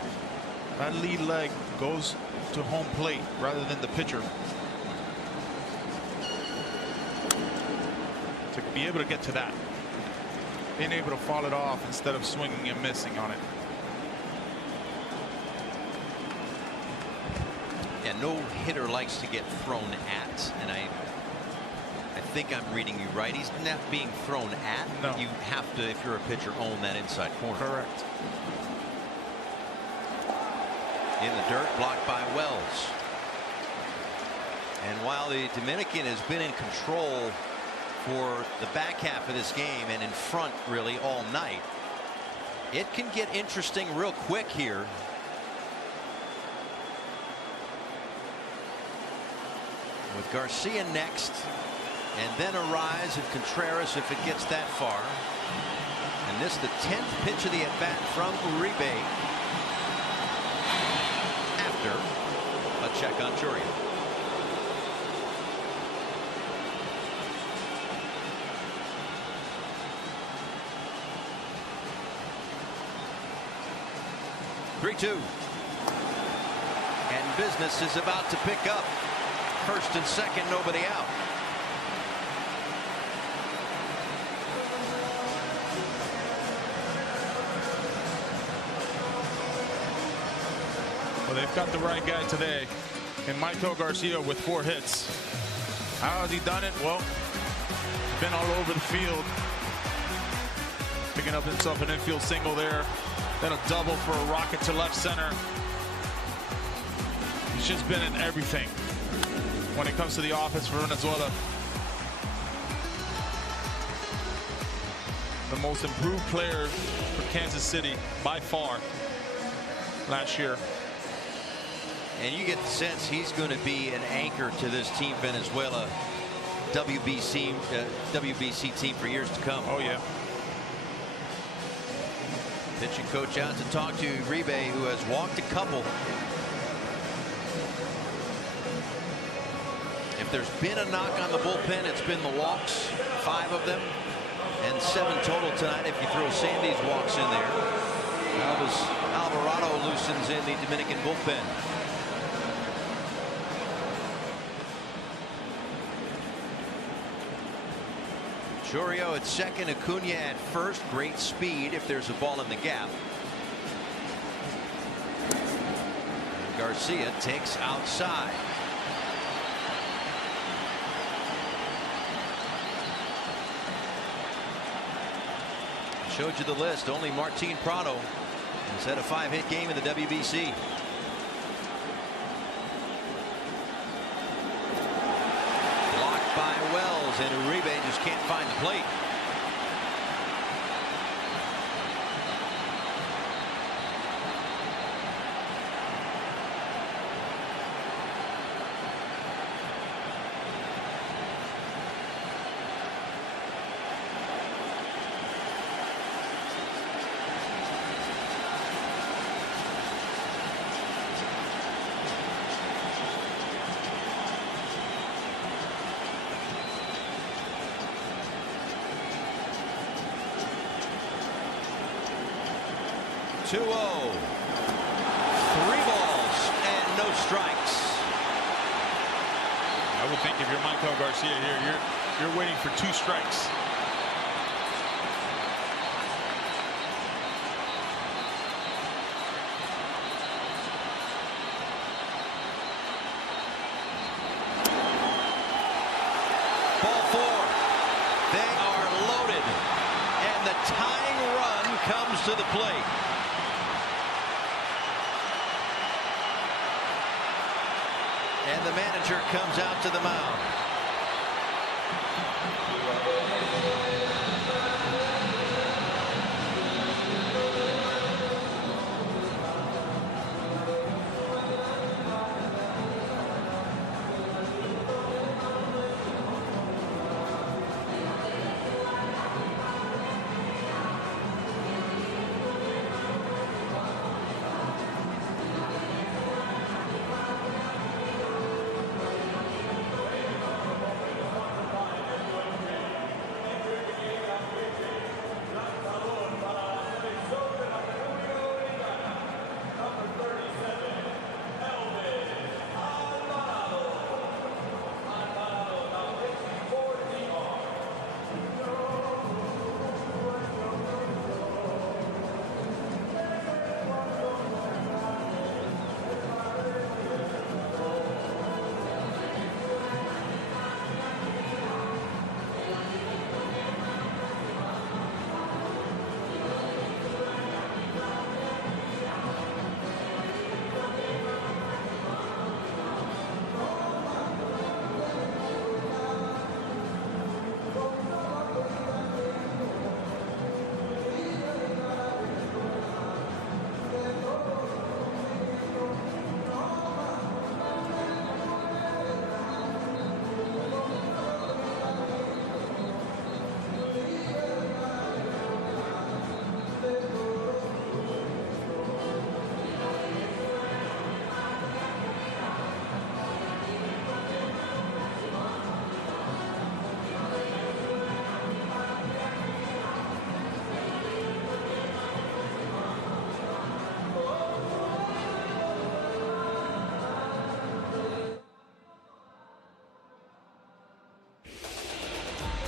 That lead leg goes to home plate rather than the pitcher. To be able to get to that, being able to fall it off instead of swinging and missing on it. Yeah, no hitter likes to get thrown at, and I think I'm reading you right. He's not being thrown at. No. You have to, if you're a pitcher, own that inside corner. Correct. In the dirt, blocked by Wells. And while the Dominican has been in control for the back half of this game and in front really all night, it can get interesting real quick here. With Garcia next, and then Arise and Contreras if it gets that far. And this is the 10th pitch of the at-bat from Uribe after a check on Churia. (3-2). And business is about to pick up. First and second, nobody out. Well, they've got the right guy today in Michael Garcia with 4 hits. How has he done it? Well, he's been all over the field, picking up himself an infield single there, then a double for a rocket to left center. He's just been in everything when it comes to the offense for Venezuela. the most improved player for Kansas City by far last year. And you get the sense he's going to be an anchor to this team Venezuela WBC team for years to come. Oh yeah. Pitching coach out to talk to Uribe, who has walked a couple. If there's been a knock on the bullpen, it's been the walks, 5 of them, and 7 total tonight if you throw Sandy's walks in there. Alvarado loosens in the Dominican bullpen. Chourio at second, Acuna at first. Great speed if there's a ball in the gap. And Garcia takes outside. Showed you the list. Only Martin Prado has had a 5-hit game in the WBC. Blocked by Wells, and Uribe just can't find the plate. Two 0. 3 balls and no strikes. I would think if you're Michael Garcia here, you're waiting for 2 strikes. Ball 4. They are loaded, and the tying run comes to the plate. And the manager comes out to the mound.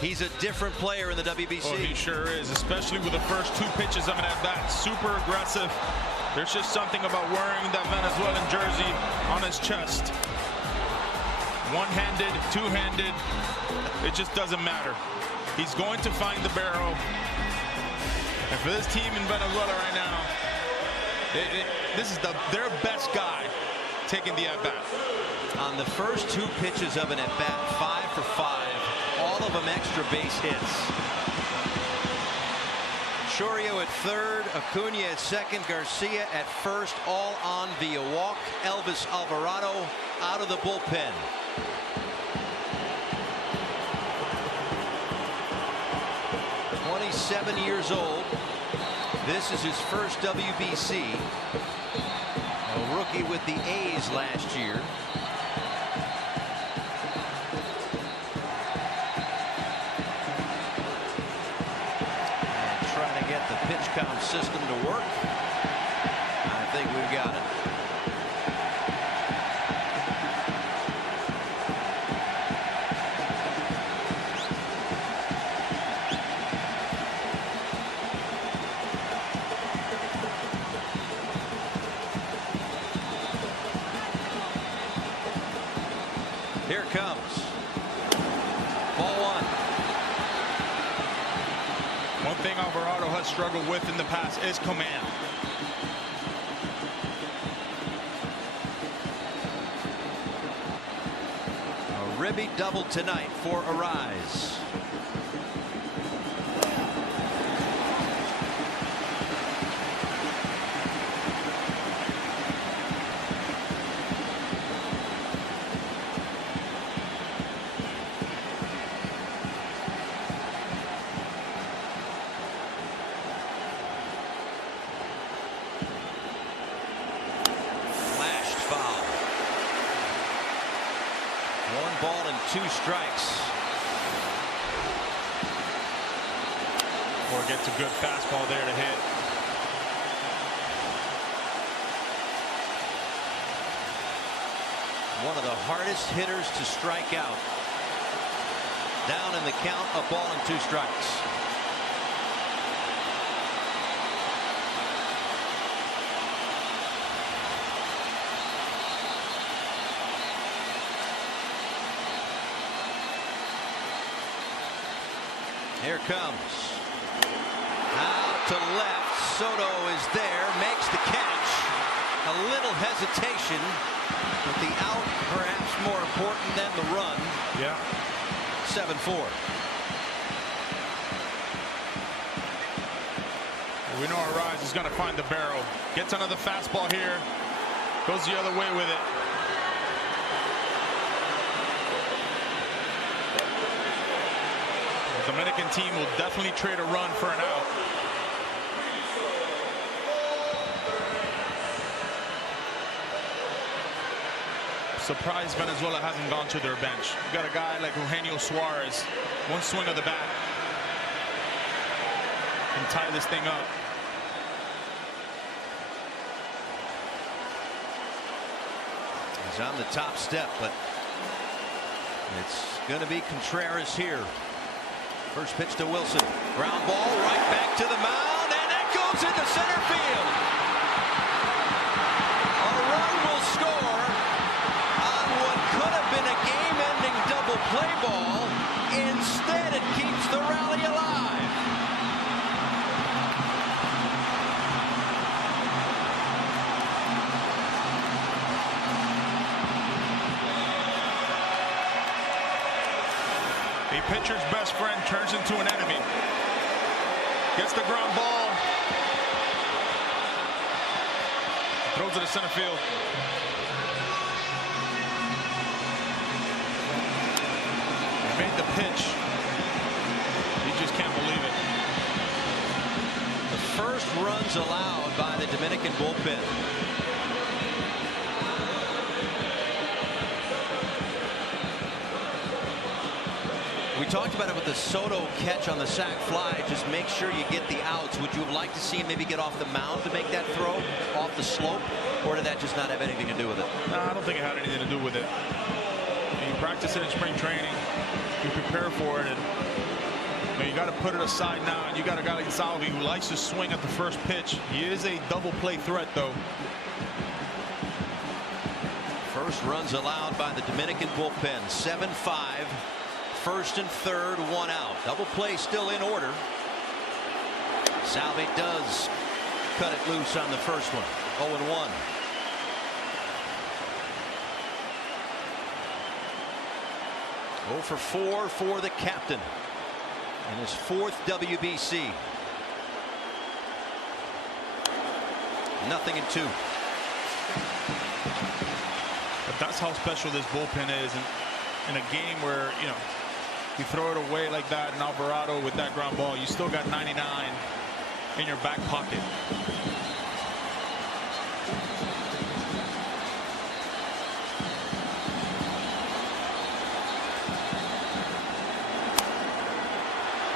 He's a different player in the WBC. Oh, he sure is, especially with the first 2 pitches of an at-bat. Super aggressive. There's just something about wearing that Venezuelan jersey on his chest. One-handed, two-handed, it just doesn't matter. He's going to find the barrel. And for this team in Venezuela right now, this is their best guy taking the at-bat. On the first 2 pitches of an at-bat, 5 for 5. All of them extra base hits. Chourio at third, Acuna at second, Garcia at first, all on via walk. Elvis Alvarado out of the bullpen. Seven years old. This is his first WBC. A rookie with the A's last year. And trying to get the pitch count system to work. I think we've got it. Here comes ball one. One thing Alvarado has struggled with in the past is command. A ribby double tonight for Arise. One ball and 2 strikes. Or gets a good fastball there to hit. One of the hardest hitters to strike out. Down in the count, a ball and 2 strikes. Here comes. Out to left. Soto is there. Makes the catch. A little hesitation. But the out perhaps more important than the run. Yeah. 7-4. We know Arise is going to find the barrel. Gets another fastball here. Goes the other way with it. The Dominican team will definitely trade a run for an out. Surprised Venezuela hasn't gone to their bench. You got a guy like Eugenio Suarez, one swing of the bat and tie this thing up. He's on the top step, but it's going to be Contreras here. First pitch to Wilson. Ground ball right back to the mound, and that goes into center field. A run will score on what could have been a game-ending double play ball. Instead, it keeps the rally alive. A pitcher's best friend turns into an enemy. Gets the ground ball. Throws it to center field. He made the pitch. He just can't believe it. The first runs allowed by the Dominican bullpen. We talked about it with the Soto catch on the sac fly. Just make sure you get the outs. Would you have liked to see him maybe get off the mound to make that throw off the slope, or did that just not have anything to do with it? No, I don't think it had anything to do with it. You practice it in spring training. You prepare for it, and you got to put it aside now. And you got a guy like Salvi who likes to swing at the first pitch. He is a double play threat, though. First runs allowed by the Dominican bullpen. 7-5. First and third, 1 out. Double play still in order. Salvi does cut it loose on the first one. 0-1. For 4 for the captain in his 4th WBC. 0-2. But that's how special this bullpen is in a game where, you know, you throw it away like that in Alvarado with that ground ball, you still got 99 in your back pocket.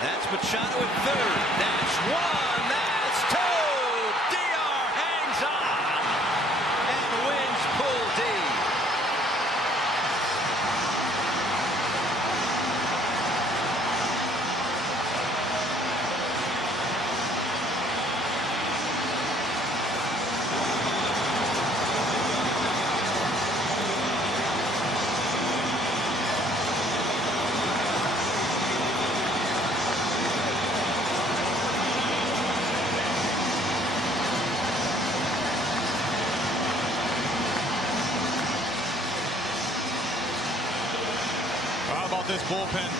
That's Machado at third. That's one. That's two. DR hangs on and wins Pool D. How about this bullpen?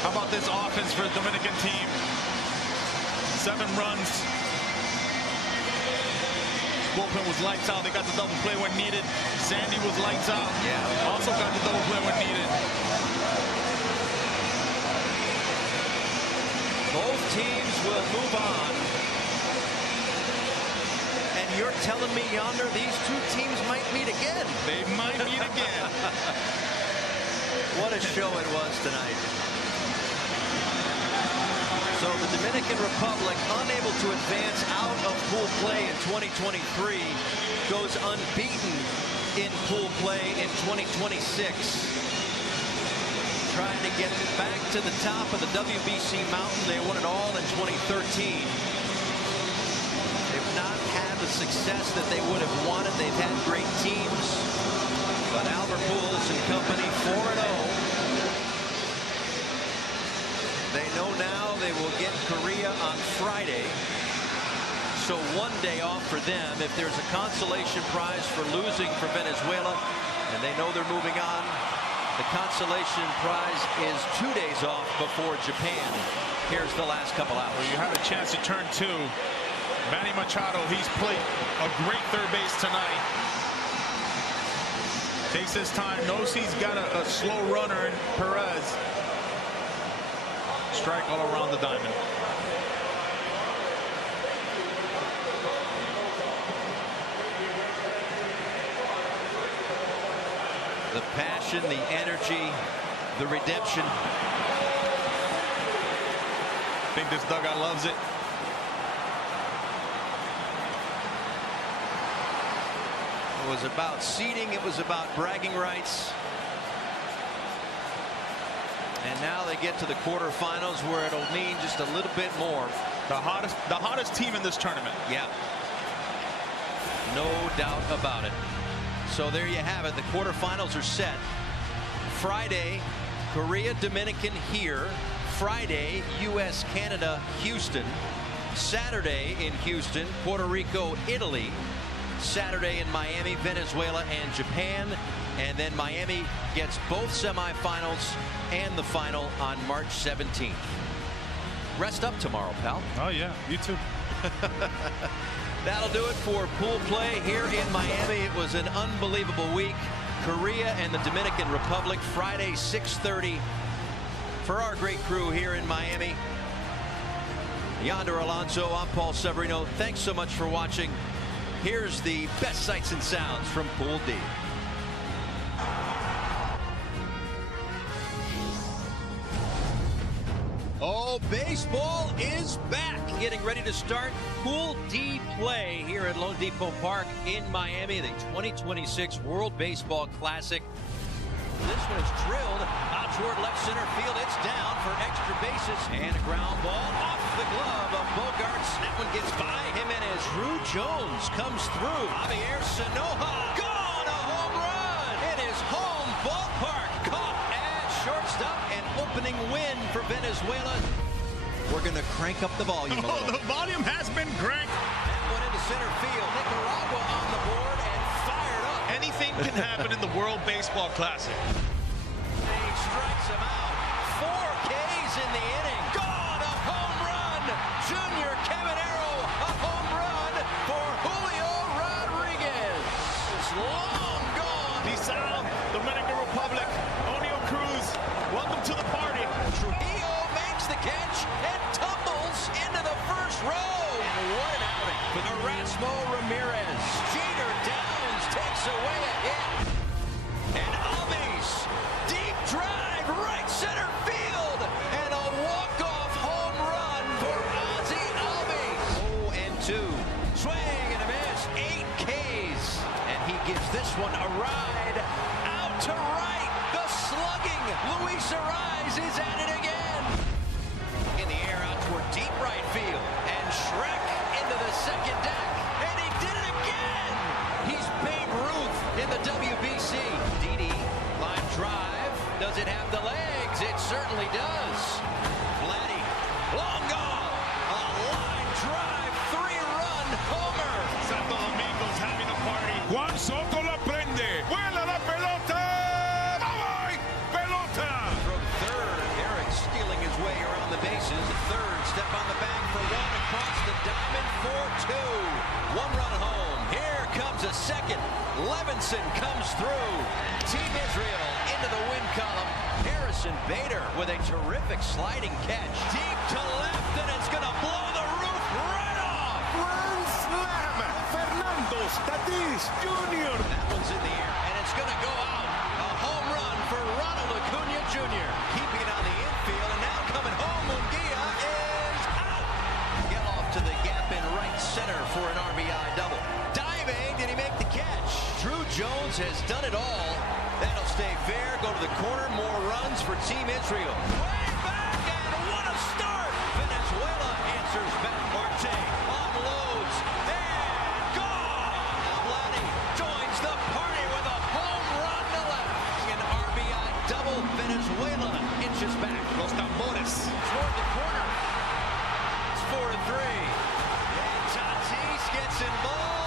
How about this offense for the Dominican team? 7 runs. Bullpen was lights out. They got the double play when needed. Sandy was lights out. Yeah. Also got the double play when needed. Both teams will move on. And you're telling me, Yonder, these two teams might meet again. They might meet again. What a show it was tonight. So the Dominican Republic, unable to advance out of pool play in 2023, goes unbeaten in pool play in 2026. Trying to get back to the top of the WBC mountain. They won it all in 2013. They've not had the success that they would have wanted. They've had great teams. But Albert Pujols and company 4-0. They know now they will get Korea on Friday. So 1 day off for them. If there's a consolation prize for losing for Venezuela, and they know they're moving on, the consolation prize is 2 days off before Japan. Here's the last couple hours. Well, you had a chance to turn 2. Manny Machado, he's played a great third base tonight. Takes his time, knows he's got a slow runner in Perez. Strike all around the diamond. The passion, the energy, the redemption. I think this dugout loves it. It was about seeding. It was about bragging rights. And now they get to the quarterfinals where it'll mean just a little bit more. The hottest team in this tournament. Yeah. No doubt about it. So there you have it. The quarterfinals are set. Friday, Korea, Dominican here. Friday, U.S., Canada, Houston. Saturday in Houston, Puerto Rico, Italy. Saturday in Miami, Venezuela and Japan. And then Miami gets both semifinals and the final on March 17th. Rest up tomorrow, pal. Oh, yeah. You too. That'll do it for pool play here in Miami. It was an unbelievable week. Korea and the Dominican Republic, Friday, 6:30. For our great crew here in Miami, Yonder Alonso, I'm Paul Severino. Thanks so much for watching. Here's the best sights and sounds from Pool D. Oh, baseball is back. Getting ready to start Pool D play here at Lone Depot Park in Miami. The 2026 World Baseball Classic. This one is drilled out toward left center field. It's down for extra bases. And a ground ball off the glove of Bogarts. That one gets by Jimenez. Drew Jones comes through. Javier Sanoja. Gone! A home run! In his home ballpark. Caught at shortstop. An opening win for Venezuela. We're going to crank up the volume a little. The volume has been cranked. That one into center field. Nicaragua on the board and fired up. Anything can happen in the World Baseball Classic. He strikes him out. 4 Ks in the inning. Gone! A home run! Junior Caminero, a home run for Desal, Dominican Republic, O'Neal Cruz, welcome to the party. Trujillo makes the catch and tumbles into the first row. And what an outing for Erasmo Ramirez. Jeter Downs takes away a hit. And Alves, deep drive, right center field. And a walk-off home run for Ozzy Alves. 0-2. Swing and a miss. 8 Ks. And he gives this one a ride out to right. The slugging Luis Ariz is at it again. In the air out toward deep right field. And Shrek into the second deck. And he did it again. He's Babe Ruth in the WBC. Didi, line drive. Does it have the legs? It certainly does. Vladdy, long gone. A line drive, 3-run homer. Santo Domingo's having a party. Juan Soto la prende. Vuela la pelota. ¡Bye! Pelota. From third, Eric stealing his way around the bases. Third, step on the bag for one, across the diamond for 2. 1 run home. Here comes a second. Levinson comes through. Team Israel into the win column. Harrison Bader with a terrific sliding catch. Deep to left, and it's going to blow the roof right off. Grand Slam. Fernando Tatis Jr. That one's in the air, and it's going to go out. A home run for Ronald Acuna Jr. Keeping it on the infield, and now coming home, Munguia is out. Get off to the gap in right center for an RBI double. Diving, did he make the catch? Drew Jones has done it all. That'll stay fair. Go to the corner. More runs for Team Israel. Way back, and what a start! Venezuela answers back. Marte unloads and gone. Vladdy joins the party with a home run to left. An RBI double. Venezuela inches back. Los tambores. Toward the corner. It's 4-3. And Tatis gets involved.